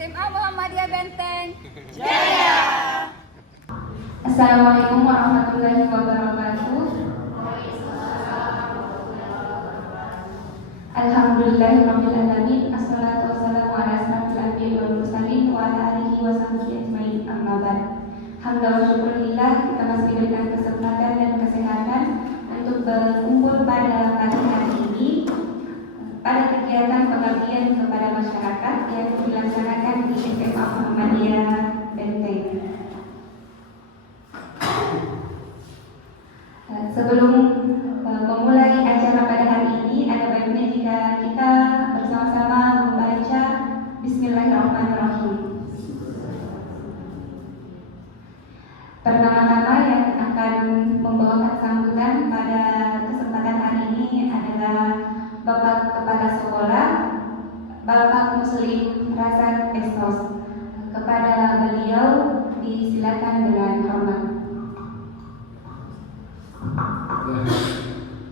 SMA Muhammadiyah Benteng. Assalamualaikum warahmatullahi wabarakatuh. Alhamdulillahirabbil alamin. Assalatu wassalamu ala asyrafil anbiya'i wal mursalin wa ala alihi wa sahbihi ajmain. Amma ba'd. Hamda wa syukurillah, kita masih diberikan kesempatan dan kesehatan untuk berkumpul pada pagi hari ini pada kegiatan pengabdian kepada masyarakat yang dilaksanakan di SMA Muhammadiyah Benteng. Sebelum memulai acara pada hari ini, ada baiknya jika kita bersama-sama membaca Bismillahirrahmanirrahim. Pertama-tama yang akan membawakan sambutan pada kesempatan hari ini adalah Bapak Kepala Sekolah, Bapak Muslim Razak Estos. Kepada beliau disilakan dengan hormat.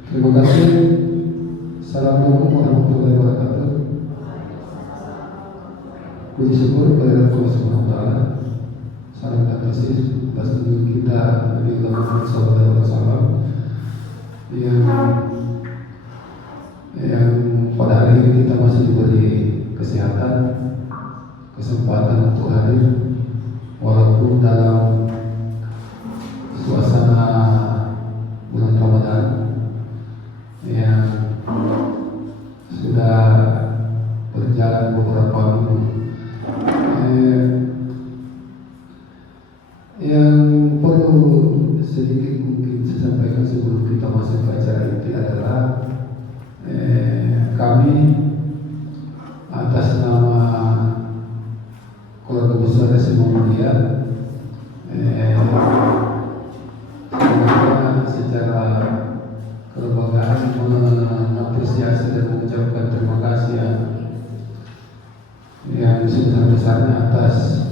Terima kasih. Assalamualaikum warahmatullahi wabarakatuh. Puji syukur kepada Allah Subhanahu wa taala. Salam dan kasih atas tunjuk kita Nabi Muhammad SAW yang pada hari ini kita masih diberi kesehatan, kesempatan untuk hadir walaupun dalam suasana bulan Ramadan yang sudah berjalan beberapa minggu. Yang perlu sedikit mungkin saya sampaikan sebelum kita masuk ke acara inti adalah kami atas nama keluarga besar SMA Muhammadiyah secara kelembagaan mengapresiasi dan mengucapkan terima kasih yang sebesar-besarnya atas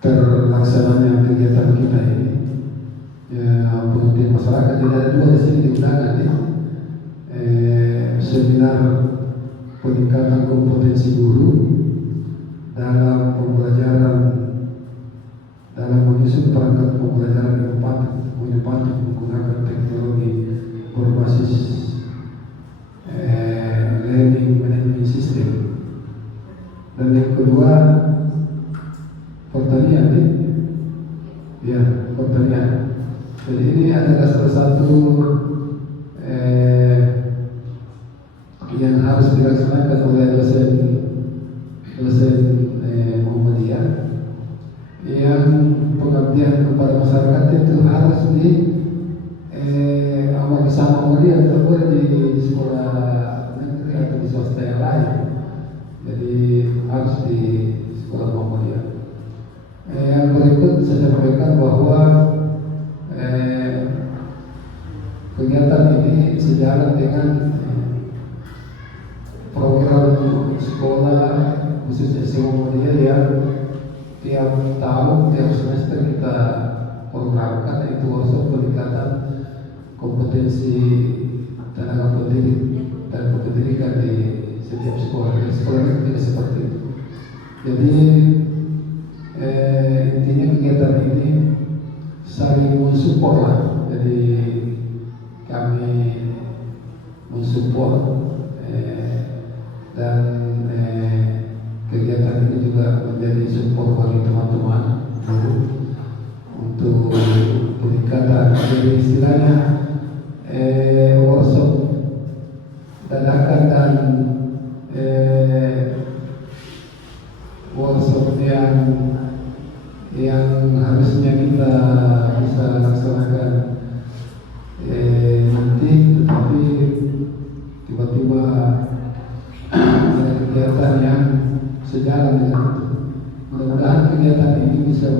terlaksananya kegiatan kita ini. Pengabdian masyarakat tidak ada dua di sini diundangan ya. Seminar peningkatan kompetensi guru dalam pembelajaran dalam menyusun perangkat pembelajaran inovatif menggunakan teknologi berbasis learning management system. Dan yang kedua pertanian ya, pertanian. Jadi ini adalah salah satu yang harus dilaksanakan oleh dosen Muhammadiyah, yang pengabdian kepada masyarakat itu harus di amal bersama Muhammadiyah, tidak boleh di sekolah negeri atau di swasta yang lain. Jadi harus di sekolah Muhammadiyah. Yang berikut saya sampaikan bahwa kegiatan ini sejalan dengan program sekolah khusus SMA Muhammadiyah yang tiap tahun, tiap semester kita programkan, yaitu workshop peningkatan kompetensi tenaga pendidik dan kependidikan di setiap sekolah. Di sekolah itu tidak seperti itu. Jadi intinya kegiatan ini saling mensupport lah. Jadi kami mensupport dan kegiatan ini juga menjadi support bagi teman-teman untuk peningkatan. Jadi istilahnya workshop dadakan dan workshop yang harusnya kita bisa laksanakan nanti, tetapi tiba-tiba ada kegiatan yang sejalan dengan itu. Mudah-mudahan kegiatan ini bisa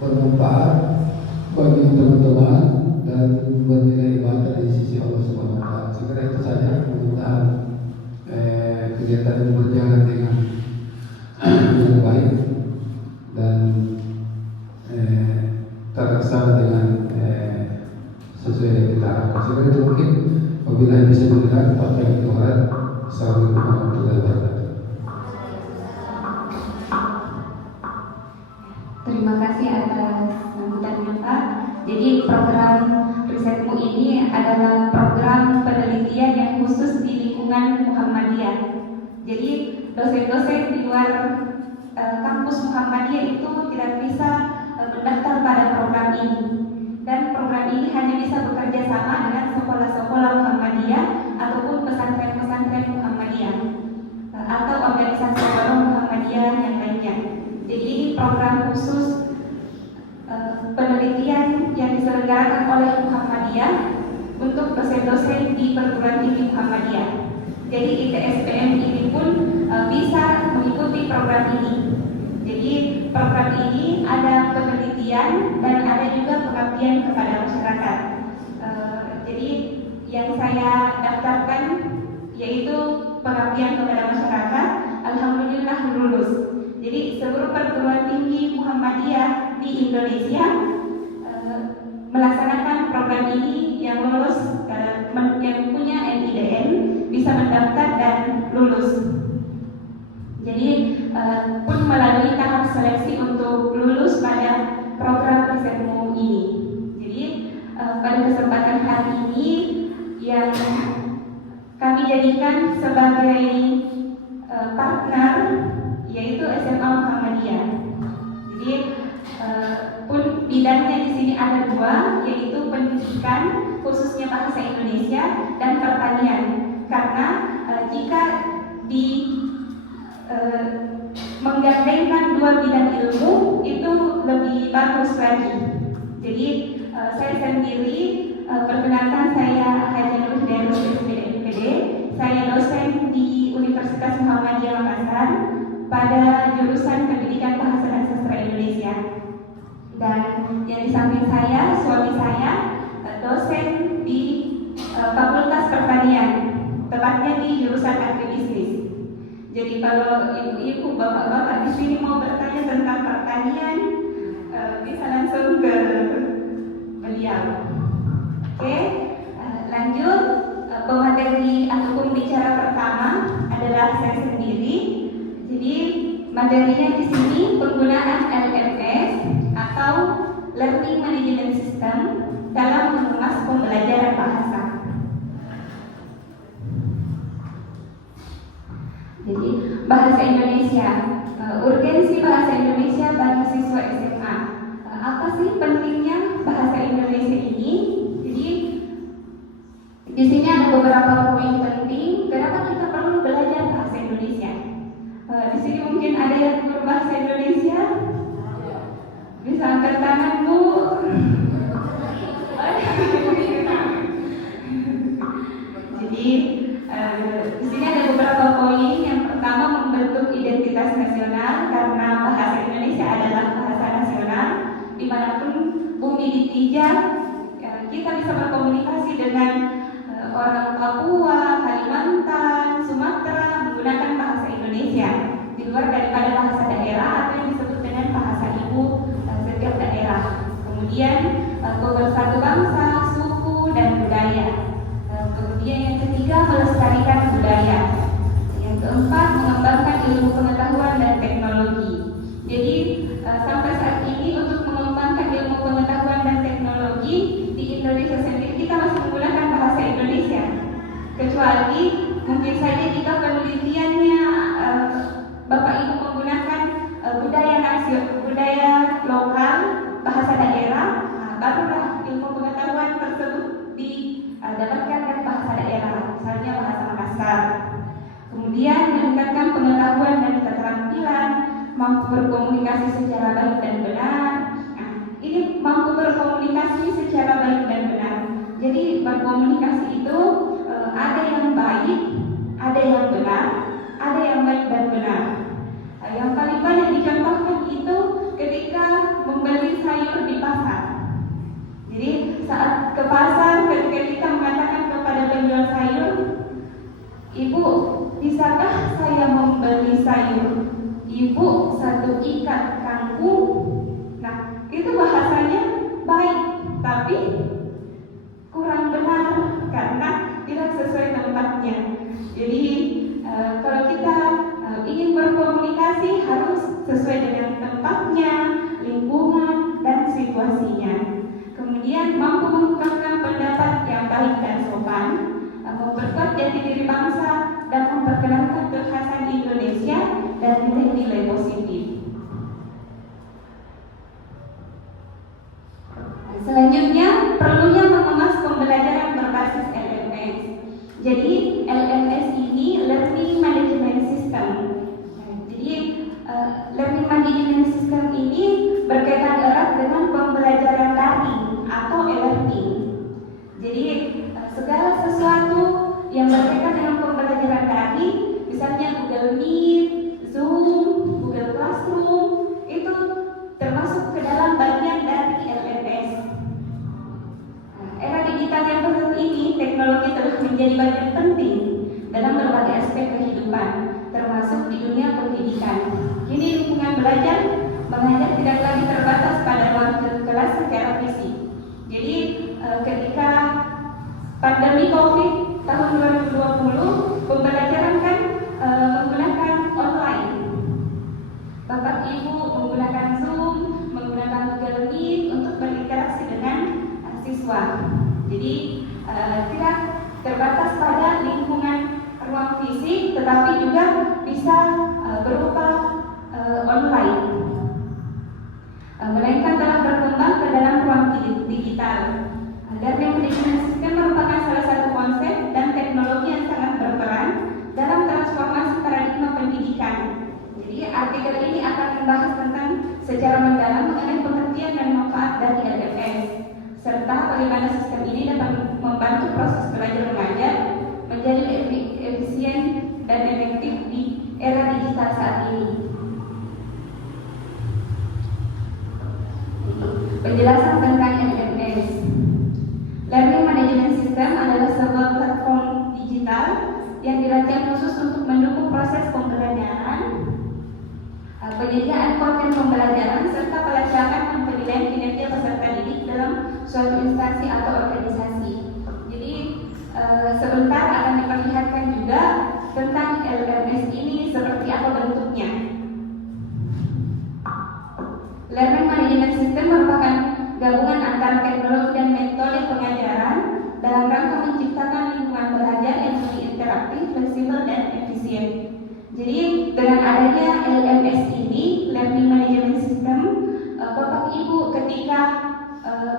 bermanfaat bagi teman-teman dan bernilai ibadah di sisi Allah Subhanahu wa taala. Segera itu saja, mudah-mudahan kegiatan ini berjalan dengan baik dan terlaksana dengan sesuai yang kita harapkan. Seperti itu mungkin Wabillahi bismillah, taufiq Tuhan. Assalamualaikum warahmatullahi wabarakatuh. Terima kasih atas sambutannya Pak. Jadi program risetmu ini adalah program penelitian yang khusus di lingkungan Muhammadiyah. Jadi dosen-dosen di luar kampus Muhammadiyah itu tidak bisa mendaftar pada program ini. Dan program ini hanya bisa bekerja sama dengan sekolah-sekolah Muhammadiyah ataupun pesantren-pesantren Muhammadiyah atau organisasi Muhammadiyah yang lainnya. Jadi ini program khusus penelitian yang diselenggarakan oleh Muhammadiyah untuk dosen-dosen di perguruan tinggi Muhammadiyah. Jadi ITSPM ini pun bisa mengikuti program ini. Jadi program ini ada penelitian dan ada juga pengabdian kepada masyarakat. Jadi yang saya daftarkan yaitu pengabdian kepada masyarakat. Alhamdulillah lulus. Jadi seluruh perguruan tinggi Muhammadiyah di Indonesia melaksanakan program ini yang lulus yang punya NIDN bisa mendaftar dan lulus. Jadi pun melalui tahap seleksi untuk lulus pada program risetmu ini. Jadi pada kesempatan hari ini yang kami jadikan sebagai partner yaitu SMA Muhammadiyah. Jadi pun bidangnya di sini ada dua, yaitu pendidikan khususnya bahasa Indonesia dan pertanian. Karena jika menggandengkan dua bidang ilmu itu lebih bagus lagi. Jadi saya sendiri perkenalkan, saya Haji Nur Hidayat SPD. Saya dosen di Universitas Muhammadiyah Makassar pada jurusan Pendidikan Bahasa dan Sastra Indonesia. Dan yang di samping saya, suami saya dosen di Fakultas Pertanian, tepatnya di jurusan Agribisnis. Jadi kalau ibu-ibu, bapak-bapak di sini mau bertanya tentang pertanian, bisa langsung ke beliau. Oke, lanjut. Pemateri ataupun bicara pertama adalah saya sendiri. Jadi materinya di sini penggunaan LMS atau Learning Management System dalam mengemas pembelajaran bahasa. Jadi bahasa Indonesia, urgensi bahasa Indonesia bagi siswa SMA. Apa sih pentingnya bahasa Indonesia ini? Jadi di sini ada beberapa poin penting kenapa kita perlu belajar bahasa Indonesia. Di sini mungkin ada yang berbahasa Indonesia, bisa angkat tangan Bu. Jadi di sini ada beberapa poin. Yang pertama, membentuk identitas nasional, karena bahasa Indonesia adalah bahasa nasional. Dimanapun bumi dipijak, kita bisa berkomunikasi dengan orang Papua, Kalimantan, Sumatera menggunakan bahasa Indonesia di luar daripada bahasa daerah atau yang disebut dengan bahasa ibu setiap daerah. Kemudian bersatu bangsa, suku dan budaya. Kemudian yang ketiga, melestarikan budaya. Yang keempat, mengembangkan ilmu pengetahuan dan teknologi. Jadi sampai saat ini untuk mengembangkan ilmu pengetahuan dan teknologi di Indonesia sendiri kita masih menggunakan bahasa Indonesia. Kecuali mungkin saja jika penelitiannya Bapak Ibu menggunakan budaya lokal, bahasa daerah, barulah ilmu pengetahuan tersebut didapatkan dari bahasa daerah, misalnya bahasa Makassar. Kemudian meningkatkan pengetahuan dan keterampilan, mampu berkomunikasi secara baik dan benar. Ini mampu berkomunikasi secara baik dan benar. Jadi berkomunikasi itu ada yang baik, ada yang benar, ada yang baik dan benar. Yang paling banyak dicontohkan itu ketika membeli sayur di pasar. Jadi saat ke pasar, ketika kita mengatakan kepada penjual sayur, "Ibu, bisakah saya membeli sayur? Ibu, satu ikat kangkung." Nah, itu bahasanya baik, tapi kurang benar karena tidak sesuai tempatnya. Jadi kalau kita ingin berkomunikasi harus sesuai dengan tempatnya, lingkungan, dan situasinya. Kemudian mampu mengungkapkan pendapat yang baik dan sopan, memperkuat jati diri bangsa, dan memperkenalkan kekhasan Indonesia dan nilai-nilai positif. Selanjutnya, perlunya mengemas pembelajaran berbasis LMS. Jadi, LMS ini Learning Management System. Jadi, Learning Management System ini berkaitan erat dengan pembelajaran daring atau e-learning. Jadi, segala sesuatu yang berkaitan dengan pembelajaran daring, misalnya Google Meet, Zoom, Google Classroom, itu termasuk ke dalam bagian dari LMS. Era digital yang saat ini, teknologi telah menjadi bagian penting dalam berbagai aspek kehidupan, termasuk di dunia pendidikan. Kini lingkungan belajar mengajar tidak lagi terbatas pada ruang kelas secara fisik. Jadi ketika pandemi COVID tahun 2020, pembelajaran kan menggunakan online. Bapak Ibu menggunakan Zoom, menggunakan Google Meet untuk berinteraksi dengan siswa. Jadi tidak terbatas pada lingkungan ruang fisik, tetapi juga bisa berupa online. Melainkan telah berkembang ke dalam ruang digital. Learning Management System merupakan salah satu konsep dan teknologi yang sangat berperan dalam transformasi paradigma pendidikan. Jadi artikel ini akan membahas tentang secara mendalam mengenai pengertian dan manfaat dari LMS, serta bagaimana sistem ini dapat membantu proses belajar mengajar menjadi lebih efisien dan efektif di era digital saat ini. Penjelasan tentang LMS. Learning Management System adalah sebuah platform digital yang dirancang khusus untuk mendukung proses pembelajaran, penyediaan konten pembelajaran, serta pelacakan dan penilaian kinerja peserta didik dalam suatu instansi atau organisasi. Jadi sebentar akan diperlihatkan juga tentang LMS ini seperti apa bentuknya. Learning Management System merupakan gabungan antara teknologi dan metode pengajaran dalam rangka menciptakan lingkungan belajar yang lebih interaktif, fleksibel, dan efisien. Jadi dengan adanya LMS ini, Learning Management System, Bapak Ibu ketika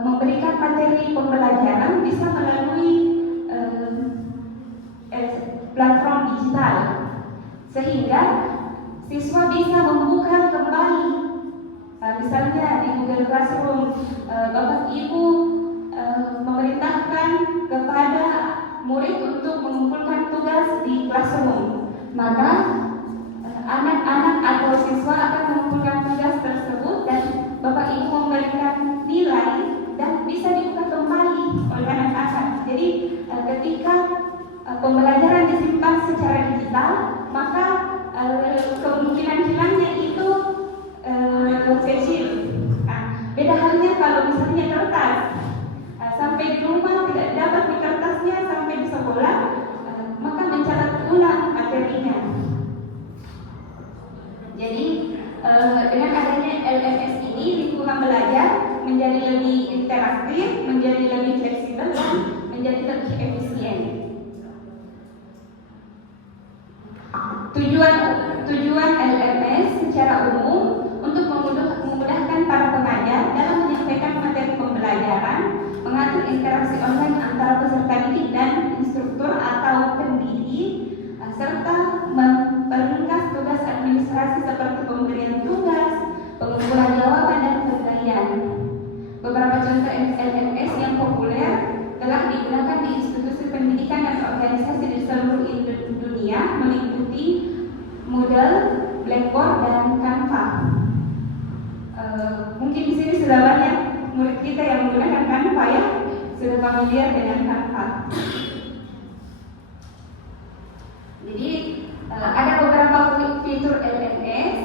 memberikan materi pembelajaran bisa melalui platform digital, sehingga siswa bisa membuka kembali. Misalnya di Google Classroom, Bapak Ibu memerintahkan kepada murid untuk mengumpulkan tugas di classroom, maka anak-anak atau siswa akan mengumpulkan tugas tersebut dan Bapak Ibu memberikan nilai dan bisa dibuka kembali oleh anak-anak. Jadi ketika pembelajaran disimpan secara digital, maka kemungkinan hilangnya itu kecil. Beda halnya kalau misalnya kertas, sampai di rumah tidak dapat di kertasnya, sampai di sekolah, maka mencatat ulang materinya. Jadi dengan adanya LMS ini, lingkungan belajar menjadi lebih interaktif, menjadi lebih fleksibel, dan menjadi lebih efisien. Tujuan LMS secara umum untuk memudahkan para pengajar dalam menyampaikan materi pembelajaran, mengatur interaksi online antara peserta didik dan instruktur atau pendidik, serta memperingkas tugas administrasi seperti pemberian tugas, pengumpulan jawaban, dan penilaian. Beberapa contoh LMS yang populer telah digunakan di institusi pendidikan dan organisasi di seluruh dunia, meliputi Moodle, Blackboard, dan Canva. Mungkin di sini sudah banyak murid kita yang menggunakan Canva, ya, sudah familiar dengan Canva. Jadi ada beberapa fitur LMS.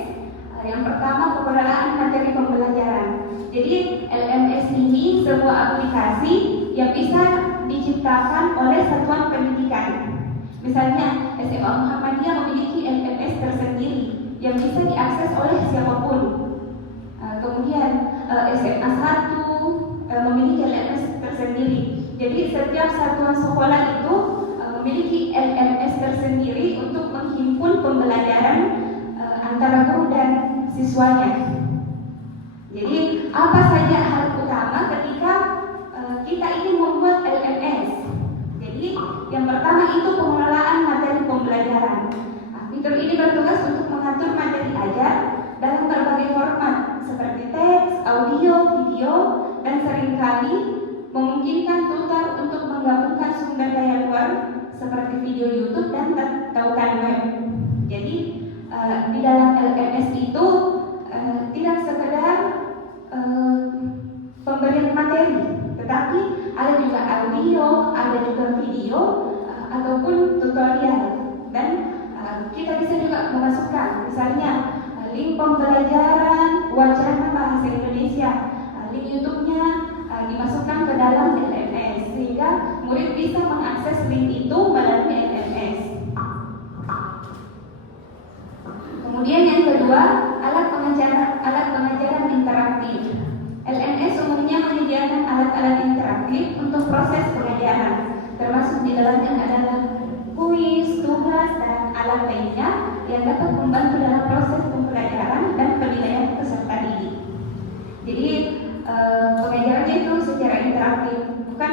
Yang pertama, pengelolaan materi pembelajaran. Jadi LMS ini sebuah aplikasi yang bisa diciptakan oleh satuan pendidikan. Misalnya SMA Muhammadiyah memiliki LMS tersendiri yang bisa diakses oleh siapapun. Kemudian SMA 1 memiliki LMS tersendiri. Jadi setiap satuan sekolah itu memiliki LMS tersendiri untuk menghimpun pembelajaran antara guru dan siswanya. Jadi apa saja hal utama ketika kita ingin membuat LMS? Jadi yang pertama itu pengelolaan materi pembelajaran. Fitur ini bertugas untuk mengatur materi ajar dalam berbagai format seperti teks, audio, video, dan seringkali memungkinkan tutor untuk menggabungkan sumber daya luar seperti video YouTube dan tautan web. Jadi di dalam LMS itu tidak sekedar pemberian materi, tetapi ada juga audio, ada juga video, ataupun tutorial. Dan kita bisa juga memasukkan misalnya link pembelajaran wacana bahasa Indonesia, link YouTube-nya dimasukkan ke dalam LMS sehingga murid bisa mengakses link itu melalui LMS. Kemudian yang kedua, alat pengajaran interaktif. LMS umumnya menyediakan alat-alat interaktif untuk proses pengajaran, termasuk di dalamnya adalah kuis, tugas, dan alat lainnya yang dapat membantu dalam proses pembelajaran dan penilaian peserta didik. Jadi pengajarannya itu secara interaktif, bukan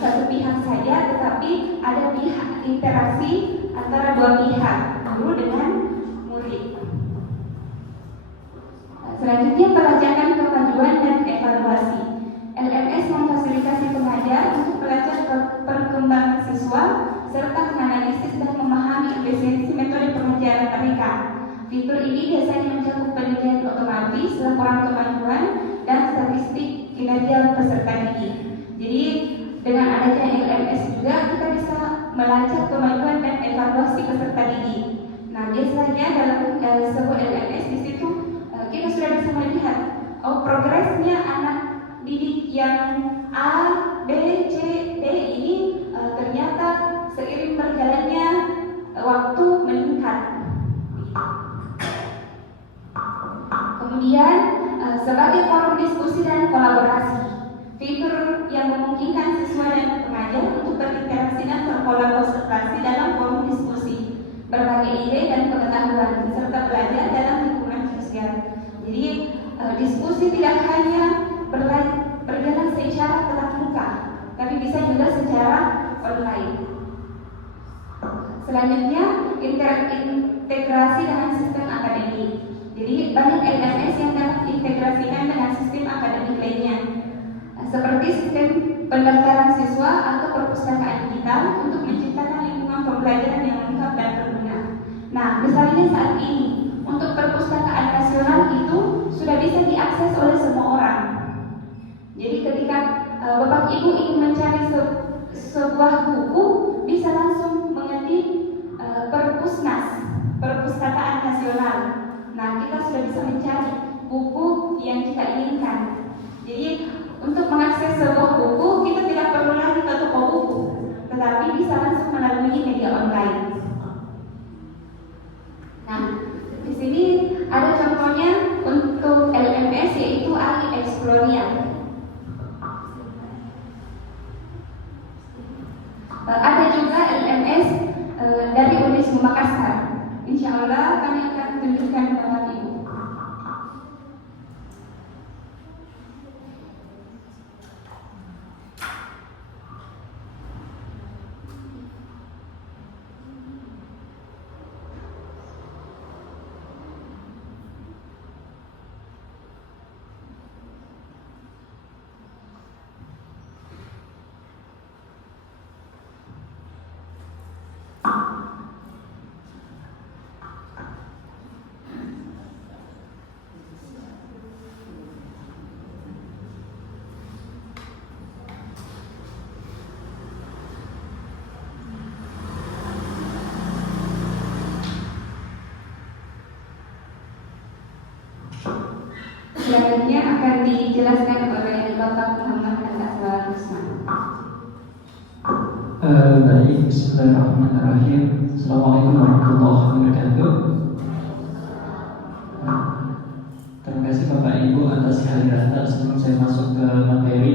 satu pihak saja, tetapi ada pihak interaksi antara dua pihak, guru dengan murid. Selanjutnya pelacakan kemajuan dan evaluasi. LMS memfasilitasi pengajar untuk melacak perkembangan siswa serta menganalisis dan memahami efisiensi metode pengajaran mereka. Fitur ini biasanya mencakup penilaian otomatis, laporan kemajuan, dan statistik kinerja peserta didik. Jadi dengan adanya LMS juga kita bisa melacak kemajuan dan evaluasi peserta didik. Nah, biasanya dalam sebuah LMS di situ kita sudah bisa melihat progresnya anak didik yang A, B, C, D ini ternyata seiring berjalannya waktu meningkat. Kemudian sebagai forum diskusi dan kolaborasi, fitur yang memungkinkan siswa dan pengajar untuk berinteraksi dan berkolaborasi dalam forum diskusi, berbagi ide dan pengetahuan serta belajar dalam lingkungan sosial. Jadi diskusi tidak hanya berjalan secara tatap muka, tapi bisa juga secara online. Selanjutnya integrasi dengan sistem akademik. Jadi banyak LMS yang dapat diintegrasikan dengan sistem akademik lainnya, seperti sistem pendaftaran siswa atau perpustakaan digital untuk menciptakan lingkungan pembelajaran yang lengkap dan berguna. Nah, misalnya saat ini untuk perpustakaan nasional itu sudah bisa diakses oleh semua orang. Jadi ketika Bapak Ibu ingin mencari sebuah buku, bisa langsung mengetik Perpusnas, Perpustakaan Nasional. Nah, kita sudah bisa mencari buku yang kita inginkan. Jadi untuk mengakses sebuah buku, kita tidak perlu lagi ke toko buku, tetapi bisa langsung melalui media online. Nah, di sini ada contohnya untuk LMS, yaitu AliExploria. Ada juga LMS dari Unismu Makassar. Insya Allah kami akan tunjukkan kepada Ibu. Selanjutnya akan dijelaskan oleh Bapak Muhammad Al-Aswar Usman. Baik, bismillahirrahmanirrahim. Assalamualaikum warahmatullahi wabarakatuh. Terima kasih Bapak Ibu atas kehadirannya. Sebelum saya masuk ke materi,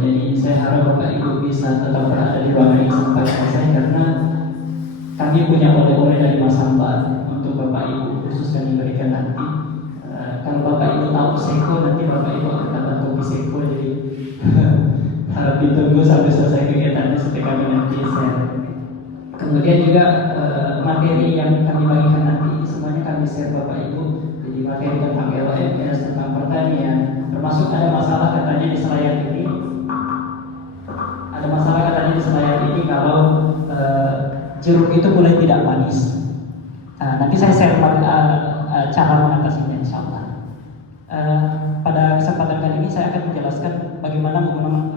jadi saya harap Bapak Ibu bisa tetap berada di ruangan yang sempat saya, karena kami punya oleh-oleh dari Mas Hamba untuk Bapak Ibu, khusus yang diberikan nanti. Kalau Bapak Ibu tahu Seko, nanti Bapak Ibu akan dapat kopi Seko, jadi harap ditunggu sampai selesai kegiatannya seperti kami nanti share. Kemudian juga materi yang kami bagikan nanti semuanya kami share Bapak Ibu. Jadi materi tentang LMS, tentang pertanian, termasuk ada masalah katanya di Selayar ini. Ada masalah katanya di Selayar ini kalau jeruk itu boleh tidak manis. Nanti saya share cara mengatasinya insyaallah. Pada kesempatan kali ini saya akan menjelaskan bagaimana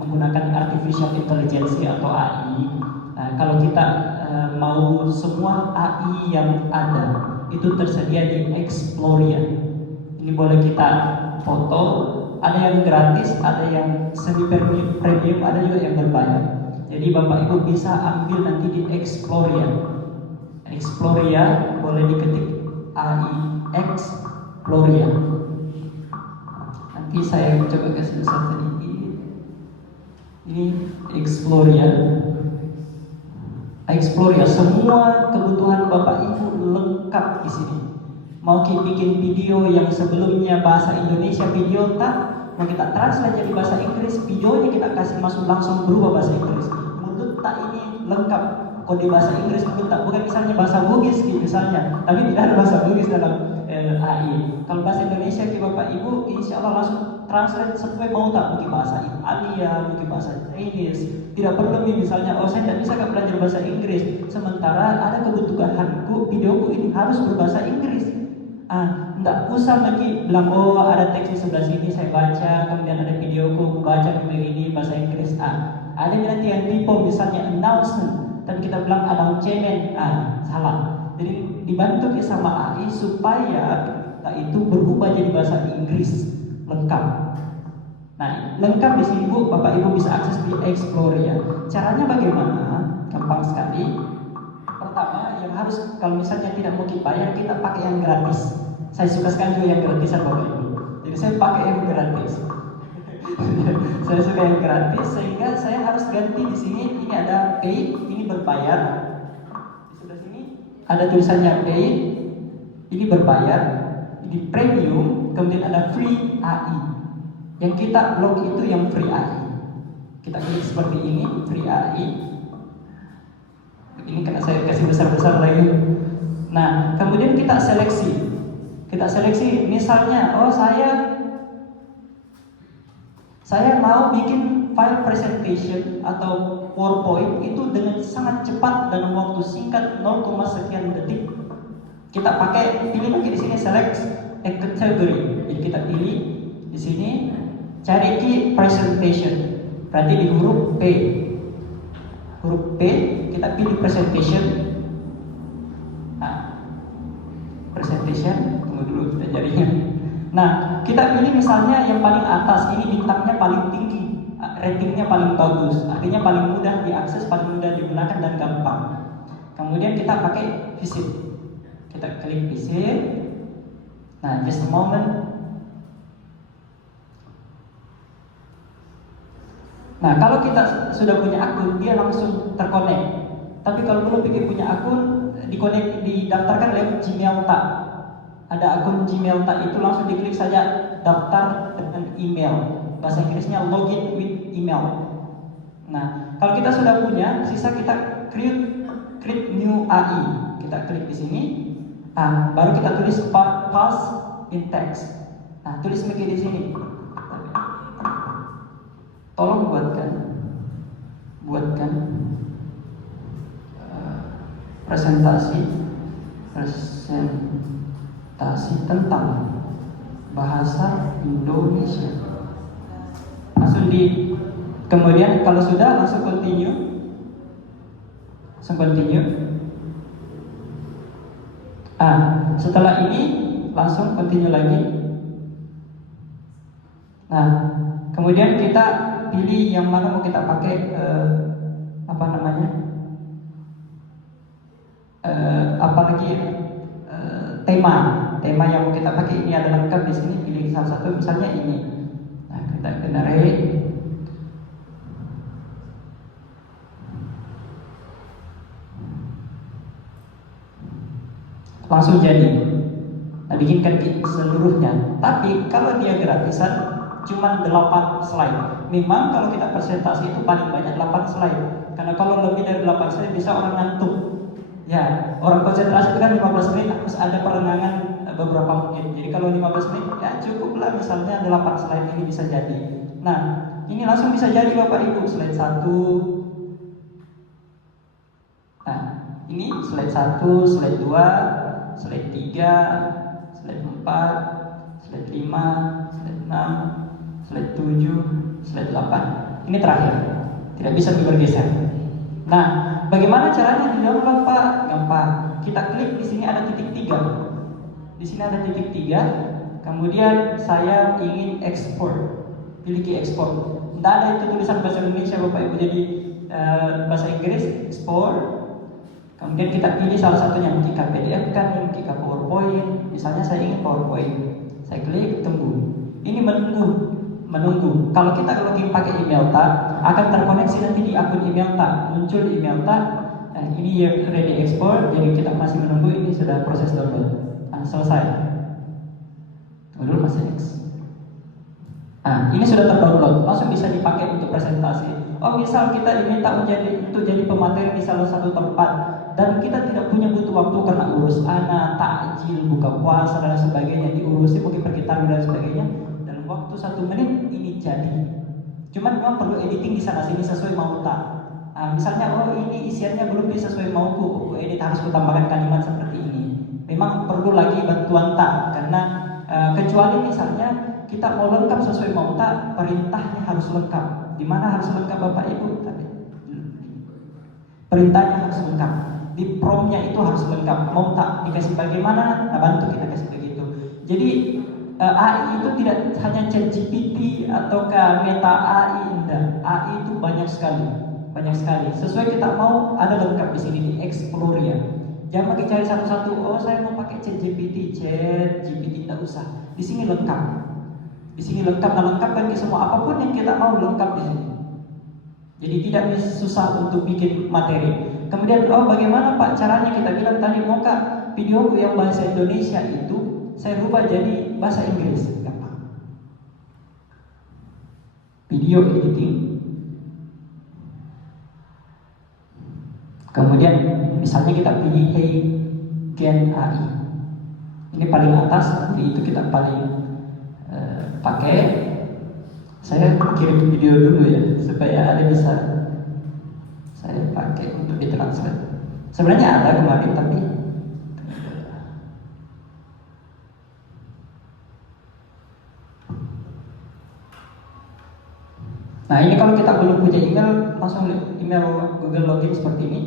menggunakan artificial intelligence atau AI. Kalau kita mau semua AI yang ada itu tersedia di Exploria. Ini boleh kita foto, ada yang gratis, ada yang semi premium, ada juga yang berbayar. Jadi Bapak Ibu bisa ambil nanti di Exploria. Exploria boleh diketik AI Exploria. Nanti saya coba kasih besar tadi. Ini Exploria. Exploria, semua kebutuhan Bapak Ibu lengkap di sini. Mau bikin video yang sebelumnya bahasa Indonesia video tak, mau kita translate jadi bahasa Inggris, videonya kita kasih masuk langsung berubah bahasa Inggris. Menurut tak ini lengkap. Kode bahasa Inggris menurut tak, bukan misalnya bahasa Bugis misalnya, tapi tidak ada bahasa Bugis dalam AI. Kalau bahasa Indonesia ke Bapak Ibu, insya Allah langsung translate sesuai mau tak, mungkin bahasa Italia, mungkin bahasa Chinese. Tidak perlu misalnya, saya tidak bisa belajar bahasa Inggris, sementara ada kebutuhanku, videoku ini harus berbahasa Inggris. Tidak usah lagi bilang, ada teks di sebelah sini saya baca, kemudian ada videoku, aku baca ini bahasa Inggris. Ada nanti yang tipe misalnya announcement, tapi kita bilang announcement, salah. Jadi dibantu sama AI supaya itu berubah jadi bahasa Inggris lengkap. Nah, lengkap di sini Bu, Bapak Ibu bisa akses di Exploria. Caranya bagaimana? Gampang sekali. Pertama, yang harus kalau misalnya tidak mau bayar, kita pakai yang gratis. Saya suka sekali juga yang gratisan Bapak Ibu. Jadi saya pakai yang gratis. Saya suka yang gratis sehingga saya harus ganti di sini. Ini ada pay, ini berbayar. Di sebelah sini ada tulisannya pay, ini berbayar. Ini premium, kemudian ada free AI. Yang kita blok itu yang free AI. Kita klik seperti ini, free AI. Ini karena saya kasih besar-besar lagi. Nah, kemudian kita seleksi. Kita seleksi, misalnya, saya mau bikin file presentation atau PowerPoint itu dengan sangat cepat dalam waktu singkat 0, sekian detik. Kita pakai, pilih lagi di sini select a category. Jadi kita pilih di sini cari key presentation. Berarti di huruf P. Huruf P kita pilih presentation. Presentation, tunggu dulu kita jadinya. Nah, kita pilih misalnya yang paling atas, ini bintangnya paling tinggi, ratingnya paling bagus, artinya paling mudah diakses, paling mudah digunakan dan gampang. Kemudian kita pakai visit. Kita klik visit. Nah, just a moment. Nah, kalau kita sudah punya akun, dia langsung terkonek. Tapi kalau belum punya akun, didaftarkan lewat Gmail tak. Ada akun Gmail tak itu langsung diklik saja daftar dengan email. Bahasa Inggrisnya login with email. Nah, kalau kita sudah punya, sisa kita create new AI. Kita klik di sini. Baru kita tulis pass in text. Nah, tulis begini di sini. Tolong buatkan presentasi tentang bahasa Indonesia. Kemudian kalau sudah langsung continue. Setelah ini langsung continue lagi. Nah, kemudian kita pilih yang mana mau kita pakai apa namanya, apalagi tema yang mau kita pakai ini ada lengkap di sini. Pilih salah satu, misalnya ini. Nah, kita generate. Langsung jadi. Nah, bikinkan seluruhnya. Tapi kalau dia gratisan cuma 8 slide. Memang kalau kita presentasi itu paling banyak 8 slide. Karena kalau lebih dari 8 slide bisa orang ngantuk. Ya, orang konsentrasi itu kan 15 menit harus ada perengangan beberapa menit. Jadi kalau 15 menit ya cukuplah, misalnya 8 slide ini bisa jadi. Nah, ini langsung bisa jadi Bapak Ibu. Slide 1. Nah, ini slide 1, slide 2, slide 3, slide 4, slide 5, slide 6, slide 7, slide 8. Ini terakhir. Tidak bisa bergeser. Nah, bagaimana caranya di-download Pak? Gampang. Kita klik di sini ada titik 3. Di sini ada titik 3. Kemudian saya ingin ekspor. Pilih ke ekspor. Tidak ada itu tulisan bahasa Indonesia Bapak Ibu, jadi bahasa Inggris ekspor. Kemudian kita pilih salah satunya, mungkin PDF kan, mungkin PowerPoint. Misalnya saya ingin PowerPoint. Saya klik tunggu. Ini menunggu. Kalau kita login pakai email tag, akan terkoneksi nanti di akun email tag. Muncul di email tag. Nah, ini ready export. Jadi kita masih menunggu. Ini sudah proses download. Nah, selesai. Dulu masih next. Nah, ini sudah terdownload. Langsung bisa dipakai untuk presentasi. Oh, misal kita diminta untuk jadi pemateri di salah satu tempat dan kita tidak punya butuh waktu karena urus anak, takjil, buka puasa dan sebagainya, diurusi mungkin pergi tamu dan sebagainya. Dalam waktu 1 menit ini jadi. Cuman memang perlu editing di sana sini sesuai mau tak. Misalnya, oh ini isiannya belum bisa sesuai mauku, edit harus kutambahkan kalimat seperti ini. Memang perlu lagi bantuan tak, karena kecuali misalnya kita mau lengkap sesuai mau tak, perintahnya harus lengkap. Di mana harus lengkap Bapak Ibu? Perintahnya harus lengkap. Di promnya itu harus lengkap. Mau tak dikasih bagaimana? Nah, bantu kita kasih begitu. Jadi AI itu tidak hanya ChatGPT ataukah Meta AI, enggak. AI itu banyak sekali. Sesuai kita mau, ada lengkap di sini, di explore ya. Jangan pakai cari satu-satu. Oh, saya mau pakai ChatGPT tidak usah. Di sini lengkap. Nah, lengkapkan ke semua, apapun yang kita mau lengkap di sini. Jadi tidak susah untuk bikin materi. Kemudian, oh bagaimana Pak caranya? Kita bilang tadi, mau Kak videoku yang bahasa Indonesia itu saya rubah jadi bahasa Inggris. Gampang. Video editing. Kemudian misalnya kita pilih Hey Gen AI. Ini paling atas, jadi itu kita paling pakai. Saya kirim video dulu ya supaya ada bisa saya pakai untuk ditranslate. Sebenarnya ada kemarin tapi nah ini kalau kita belum punya email, langsung email Google login seperti ini.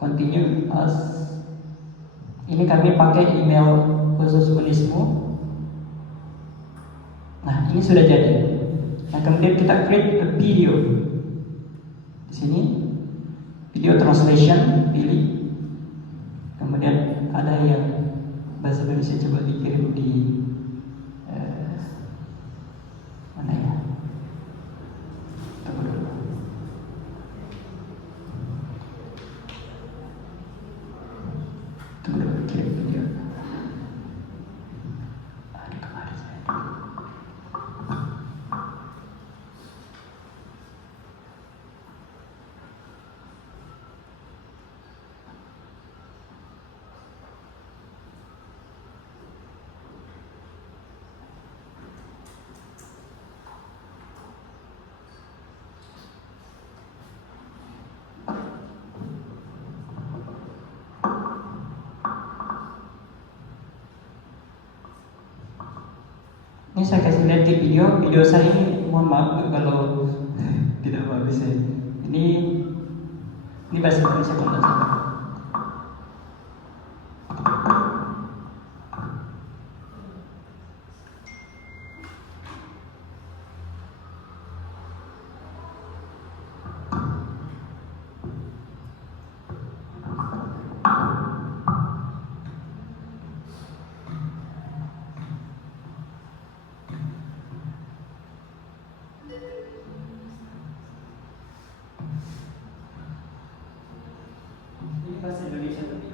Continue as. Ini kami pakai email khusus Unismu. Nah, ini sudah jadi. Nah, kemudian kita create a video. Di sini video translation, pilih. Kemudian ada yang bahasa Indonesia, coba dikirim di mana ya? Tunggu dulu. Kirim video. Ada kemarin saya. Ini saya kasih lihat di video saya ini, mohon maaf kalau tidak bagus ya. Ini bahasa Indonesia kalau tidak salah. bahasa Indonesia tapi.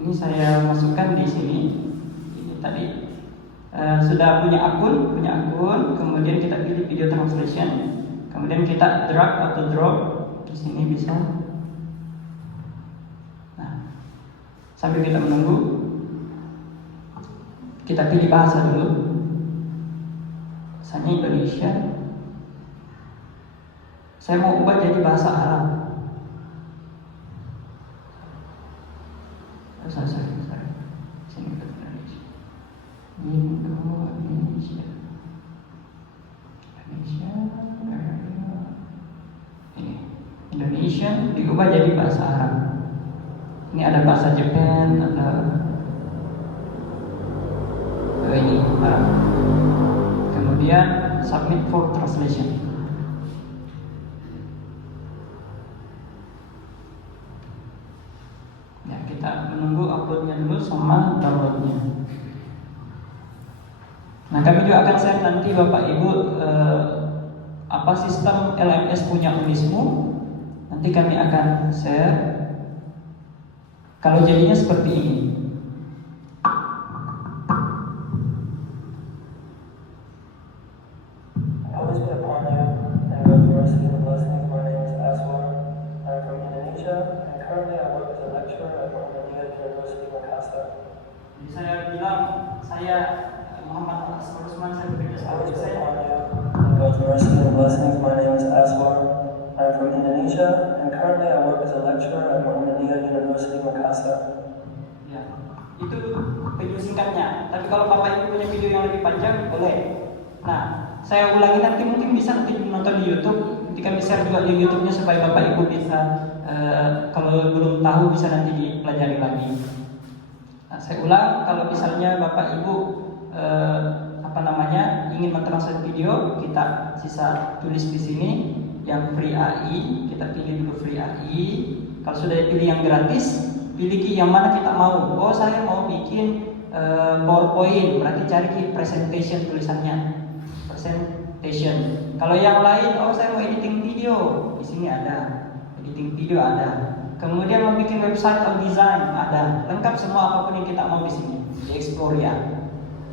Ini saya masukkan di sini. Ini tadi sudah punya akun, kemudian kita pilih video translation, kemudian kita drag atau drop di sini bisa. Nah, sambil kita menunggu, kita pilih bahasa dulu. Bahasanya Indonesia. Saya mau ubah jadi bahasa Arab. Sorry. Sini ke Indonesia. Ini Indonesia diubah jadi bahasa Arab. Ini ada bahasa Jepang, ada ini Arab. Kemudian submit for translation. Kita menunggu uploadnya dulu sama downloadnya. Nah, kami juga akan share nanti Bapak Ibu apa sistem LMS punya Unismu. Nanti kami akan share kalau jadinya seperti ini. Jadi saya bilang, saya Muhammad Asrul-Usman, saya bekerja sebagai dosen. God's mercy and blessings. My name is Aswar. I'm from Indonesia, and currently I work as a lecturer at Muhammadiyah University Makassar. Ya, itu video singkatnya. Tapi kalau Bapak Ibu punya video yang lebih panjang, boleh. Nah, saya ulangi nanti, mungkin bisa nanti nonton di YouTube. Nanti kami share juga di YouTube-nya supaya Bapak Ibu bisa, kalau belum tahu bisa nanti dipelajari lagi. Nah, saya ulang, kalau misalnya Bapak Ibu ingin mentranslate video, kita sisa tulis di sini yang free AI, kita pilih dulu free AI. Kalau sudah pilih yang gratis, pilih key yang mana kita mau. Oh, saya mau bikin PowerPoint, berarti cari key presentation tulisannya. Presentation. Kalau yang lain, oh saya mau editing video, di sini ada. Editing video ada. Kemudian mau bikin website atau design ada. Lengkap semua apapun yang kita mau di sini. Di Explore ya.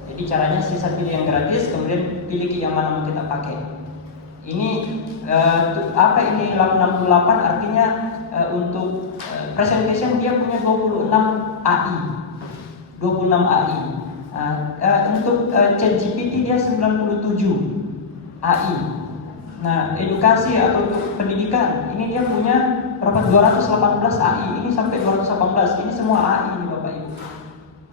Jadi caranya sisa pilih yang gratis, kemudian pilih yang mana mau kita pakai. Ini apa ini 68 artinya untuk presentation dia punya 26 AI. 26 AI. Untuk ChatGPT dia 97 AI. Nah, edukasi atau untuk pendidikan ini dia punya berapa 218 AI. Ini sampai 218. Ini semua AI nih Bapak Ibu.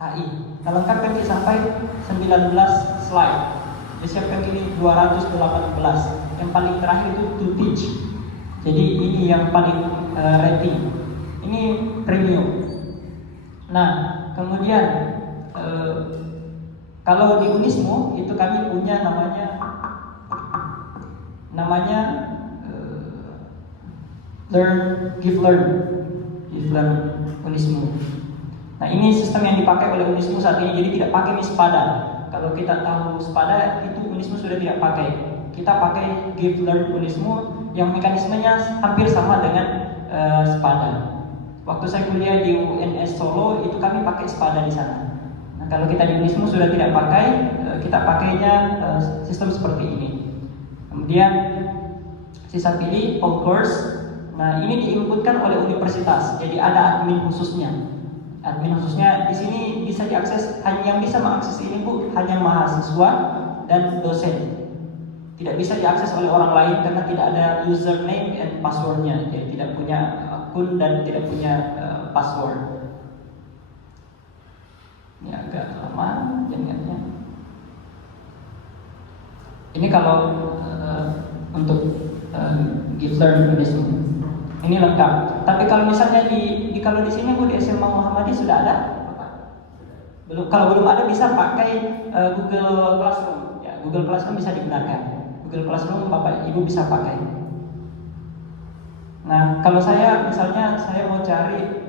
AI. Nah, lengkap kami sampai 19 slide. Disiapkan ini 218. Yang paling terakhir itu to teach. Jadi ini yang paling rating. Ini premium. Nah, kemudian kalau di Unismu itu kami punya namanya Give Learn Unismu. Nah, ini sistem yang dipakai oleh Unismu saat ini, jadi tidak pakai Mispada. Kalau kita tahu Spada itu Unismu sudah tidak pakai. Kita pakai Give Learn Unismu yang mekanismenya hampir sama dengan Spada. Waktu saya kuliah di UNS Solo itu kami pakai Spada di sana. Nah, kalau kita di Unismu sudah tidak pakai, kita pakainya sistem seperti ini. Kemudian sisa pilih home course. Nah, ini diinputkan oleh universitas. Jadi ada admin khususnya. Admin khususnya di sini bisa diakses, hanya yang bisa mengakses ini Bu hanya mahasiswa dan dosen. Tidak bisa diakses oleh orang lain karena tidak ada username and passwordnya. Jadi tidak punya akun dan tidak punya password. Ini kalau untuk Gifler Indonesia ini lengkap. Tapi kalau misalnya kalau di sini Bu di SMA Muhammadiyah sudah ada? Belum. Kalau belum ada bisa pakai Google Classroom. Ya, Google Classroom bisa digunakan. Google Classroom Bapak Ibu bisa pakai. Nah, kalau saya misalnya saya mau cari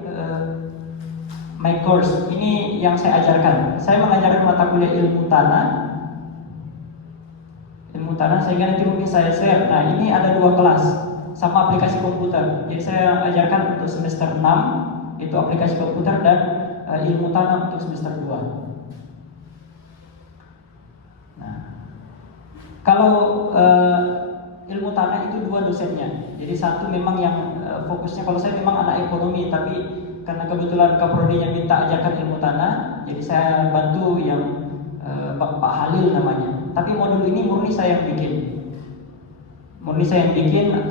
my course, ini yang saya ajarkan. Saya mengajarkan mata kuliah ilmu tanah, sehingga nanti mungkin saya share. Nah, ini ada 2 kelas sama aplikasi komputer. Jadi saya ajarkan untuk semester 6 itu aplikasi komputer dan ilmu tanah untuk semester 2. Nah, kalau ilmu tanah itu 2 dosennya. Jadi satu memang yang fokusnya, kalau saya memang anak ekonomi, tapi karena kebetulan kaprodinya minta ajarkan ilmu tanah, jadi saya bantu yang Pak Halil namanya. Tapi modul ini murni saya yang bikin,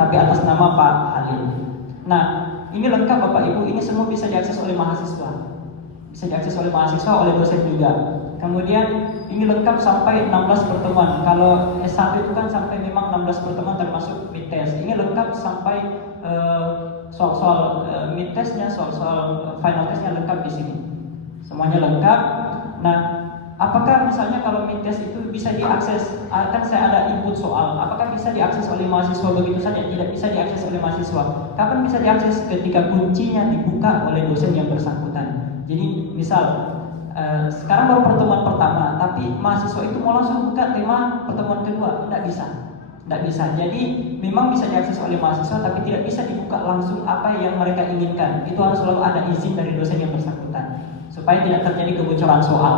tapi atas nama Pak Halil. Nah, ini lengkap Bapak Ibu, ini semua bisa diakses oleh mahasiswa. Bisa diakses oleh mahasiswa, oleh dosen juga. Kemudian ini lengkap sampai 16 pertemuan. Kalau S1 itu kan sampai memang 16 pertemuan termasuk mid test. Ini lengkap sampai soal-soal mid testnya, soal-soal final testnya lengkap di sini. Semuanya lengkap. Nah, apakah misalnya kalau mid test itu bisa diakses? Kan saya ada input soal. Apakah bisa diakses oleh mahasiswa begitu saja? Tidak bisa diakses oleh mahasiswa. Kapan bisa diakses? Ketika kuncinya dibuka oleh dosen yang bersangkutan. Jadi misal sekarang baru pertemuan pertama, tapi mahasiswa itu mau langsung buka tema pertemuan kedua, tidak bisa. Jadi memang bisa diakses oleh mahasiswa, tapi tidak bisa dibuka langsung apa yang mereka inginkan. Itu harus selalu ada izin dari dosen yang bersangkutan, supaya tidak terjadi kebocoran soal.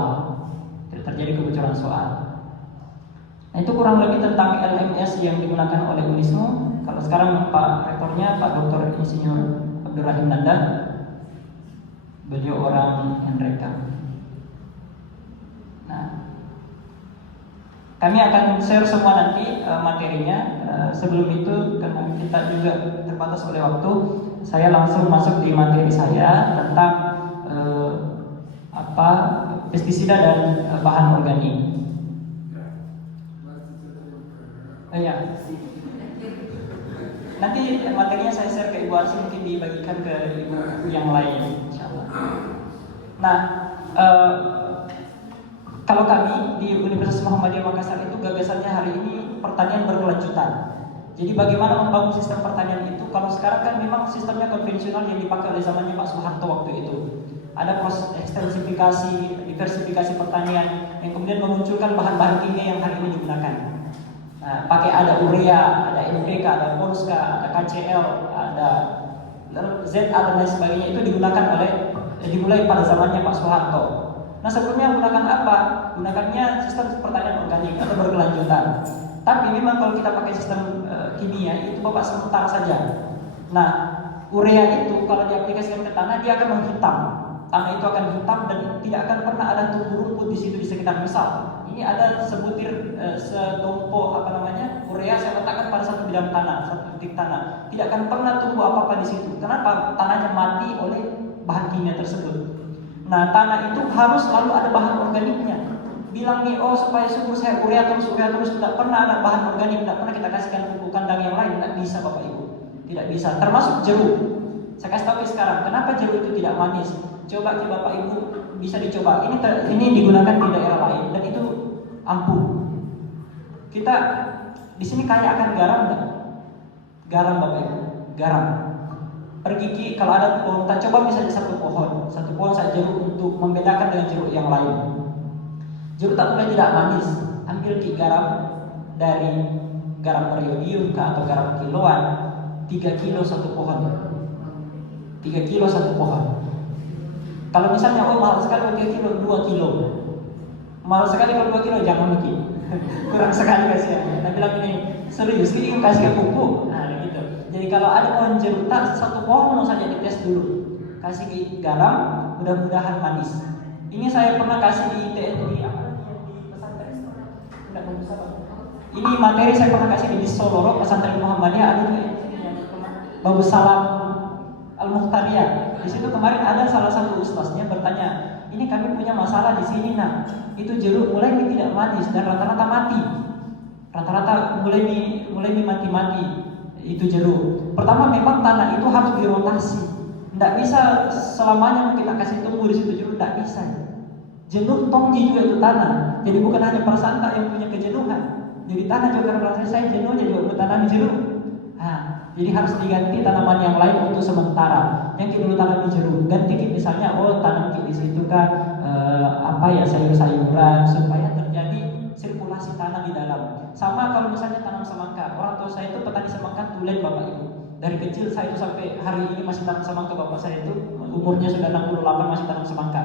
Nah, itu kurang lebih tentang LMS yang digunakan oleh Unismu. Kalau sekarang Pak Rektornya Pak Dr. Insinyur Abdurrahim Nanda, beliau orang Enreka. Nah, kami akan share semua nanti materinya. Sebelum itu, karena kita juga terbatas oleh waktu, saya langsung masuk di materi saya tentang pestisida dan bahan organik. Ya. Nanti materinya saya share ke Ibu Arsi, mungkin dibagikan ke ibu yang lain, insyaallah. Nah, kalau kami di Universitas Muhammadiyah Makassar itu gagasannya hari ini pertanian berkelanjutan. Jadi bagaimana membangun sistem pertanian itu? Kalau sekarang kan memang sistemnya konvensional yang dipakai oleh zamannya Pak Soeharto waktu itu. Ada proses ekstensifikasi, diversifikasi pertanian yang kemudian memunculkan bahan-bahan kimia yang hari ini digunakan. Nah, pakai ada urea, ada NPK, ada Polska, ada KCL, ada ZA dan lain sebagainya, itu dimulai pada zamannya Pak Soeharto. Nah, sebelumnya menggunakan apa? Gunakannya sistem pertanian organik atau berkelanjutan. Tapi memang kalau kita pakai sistem kimia itu Bapak sebentar saja. Nah, urea itu kalau diaplikasikan ke tanah dia akan menghitam. Tanah itu akan hitam dan tidak akan pernah ada tumbuh rumput di situ di sekitar. Misal, ini ada sebutir setompo urea saya letakkan pada satu bidang tanah, satu titik tanah. Tidak akan pernah tumbuh apa-apa di situ. Kenapa? Tanahnya mati oleh bahan kimia tersebut. Nah, tanah itu harus selalu ada bahan organiknya. Bilang nih, supaya subur saya urea terus, tidak pernah ada bahan organik, tidak pernah kita kasihkan pupuk kandang yang lain, tidak bisa Bapak Ibu, tidak bisa. Termasuk jeruk. Saya kasih tahu sekarang, kenapa jeruk itu tidak manis? Coba Bapak Ibu bisa dicoba. Ini digunakan di daerah lain dan itu ampuh. Kita di sini kaya akan garam enggak? Garam Bapak Ibu, garam. Pergi kalau ada pohon, coba misalnya satu pohon saja jeruk untuk membedakan dengan jeruk yang lain. Jeruk tak boleh tidak manis. Ambil garam dari garam periodium atau garam kiloan, 3 kilo satu pohon. 3 kilo satu pohon. Kalau misalnya mahal sekali 3 kilo, 2 kilo. Mahal sekali kalau 2 kilo jangan lagi. Kurang sekali kasihan. Nah, bilang ini serius ini kasih pupuk. Nah, gitu. Jadi kalau ada pohon jeruk satu pohon saja dites dulu. Kasih garam, mudah-mudahan manis. Ini saya pernah kasih di ini materi saya pernah kasih di Soloro pesantren Muhammadiyah, ada Babu Salam Al-Mukhtariyah. Di situ kemarin ada salah satu ustaznya bertanya, ini kami punya masalah di sini itu jeruk mulai tidak manis dan rata-rata mati. Rata-rata mulai mati-mati itu jeruk. Pertama memang tanah itu harus dirotasi. Tidak bisa selamanya kita kasih tumbuh di situ jeruk, tidak bisa. Jenuh tongji juga itu tanah. Jadi bukan hanya perasaan tak yang punya kejenuhan. Jadi tanah juga karena merasa saya jenuhnya juga bertanam jeruk. Jadi harus diganti tanaman yang lain untuk sementara. Yang kita dulu tanam di jeruk, ganti misalnya tanam di situ kan sayur-sayuran supaya terjadi sirkulasi tanah di dalam. Sama kalau misalnya tanam semangka. Orang tua saya itu petani semangka tulen Bapak Ibu. Dari kecil saya itu sampai hari ini masih tanam semangka. Bapak saya itu umurnya sudah 68 masih tanam semangka.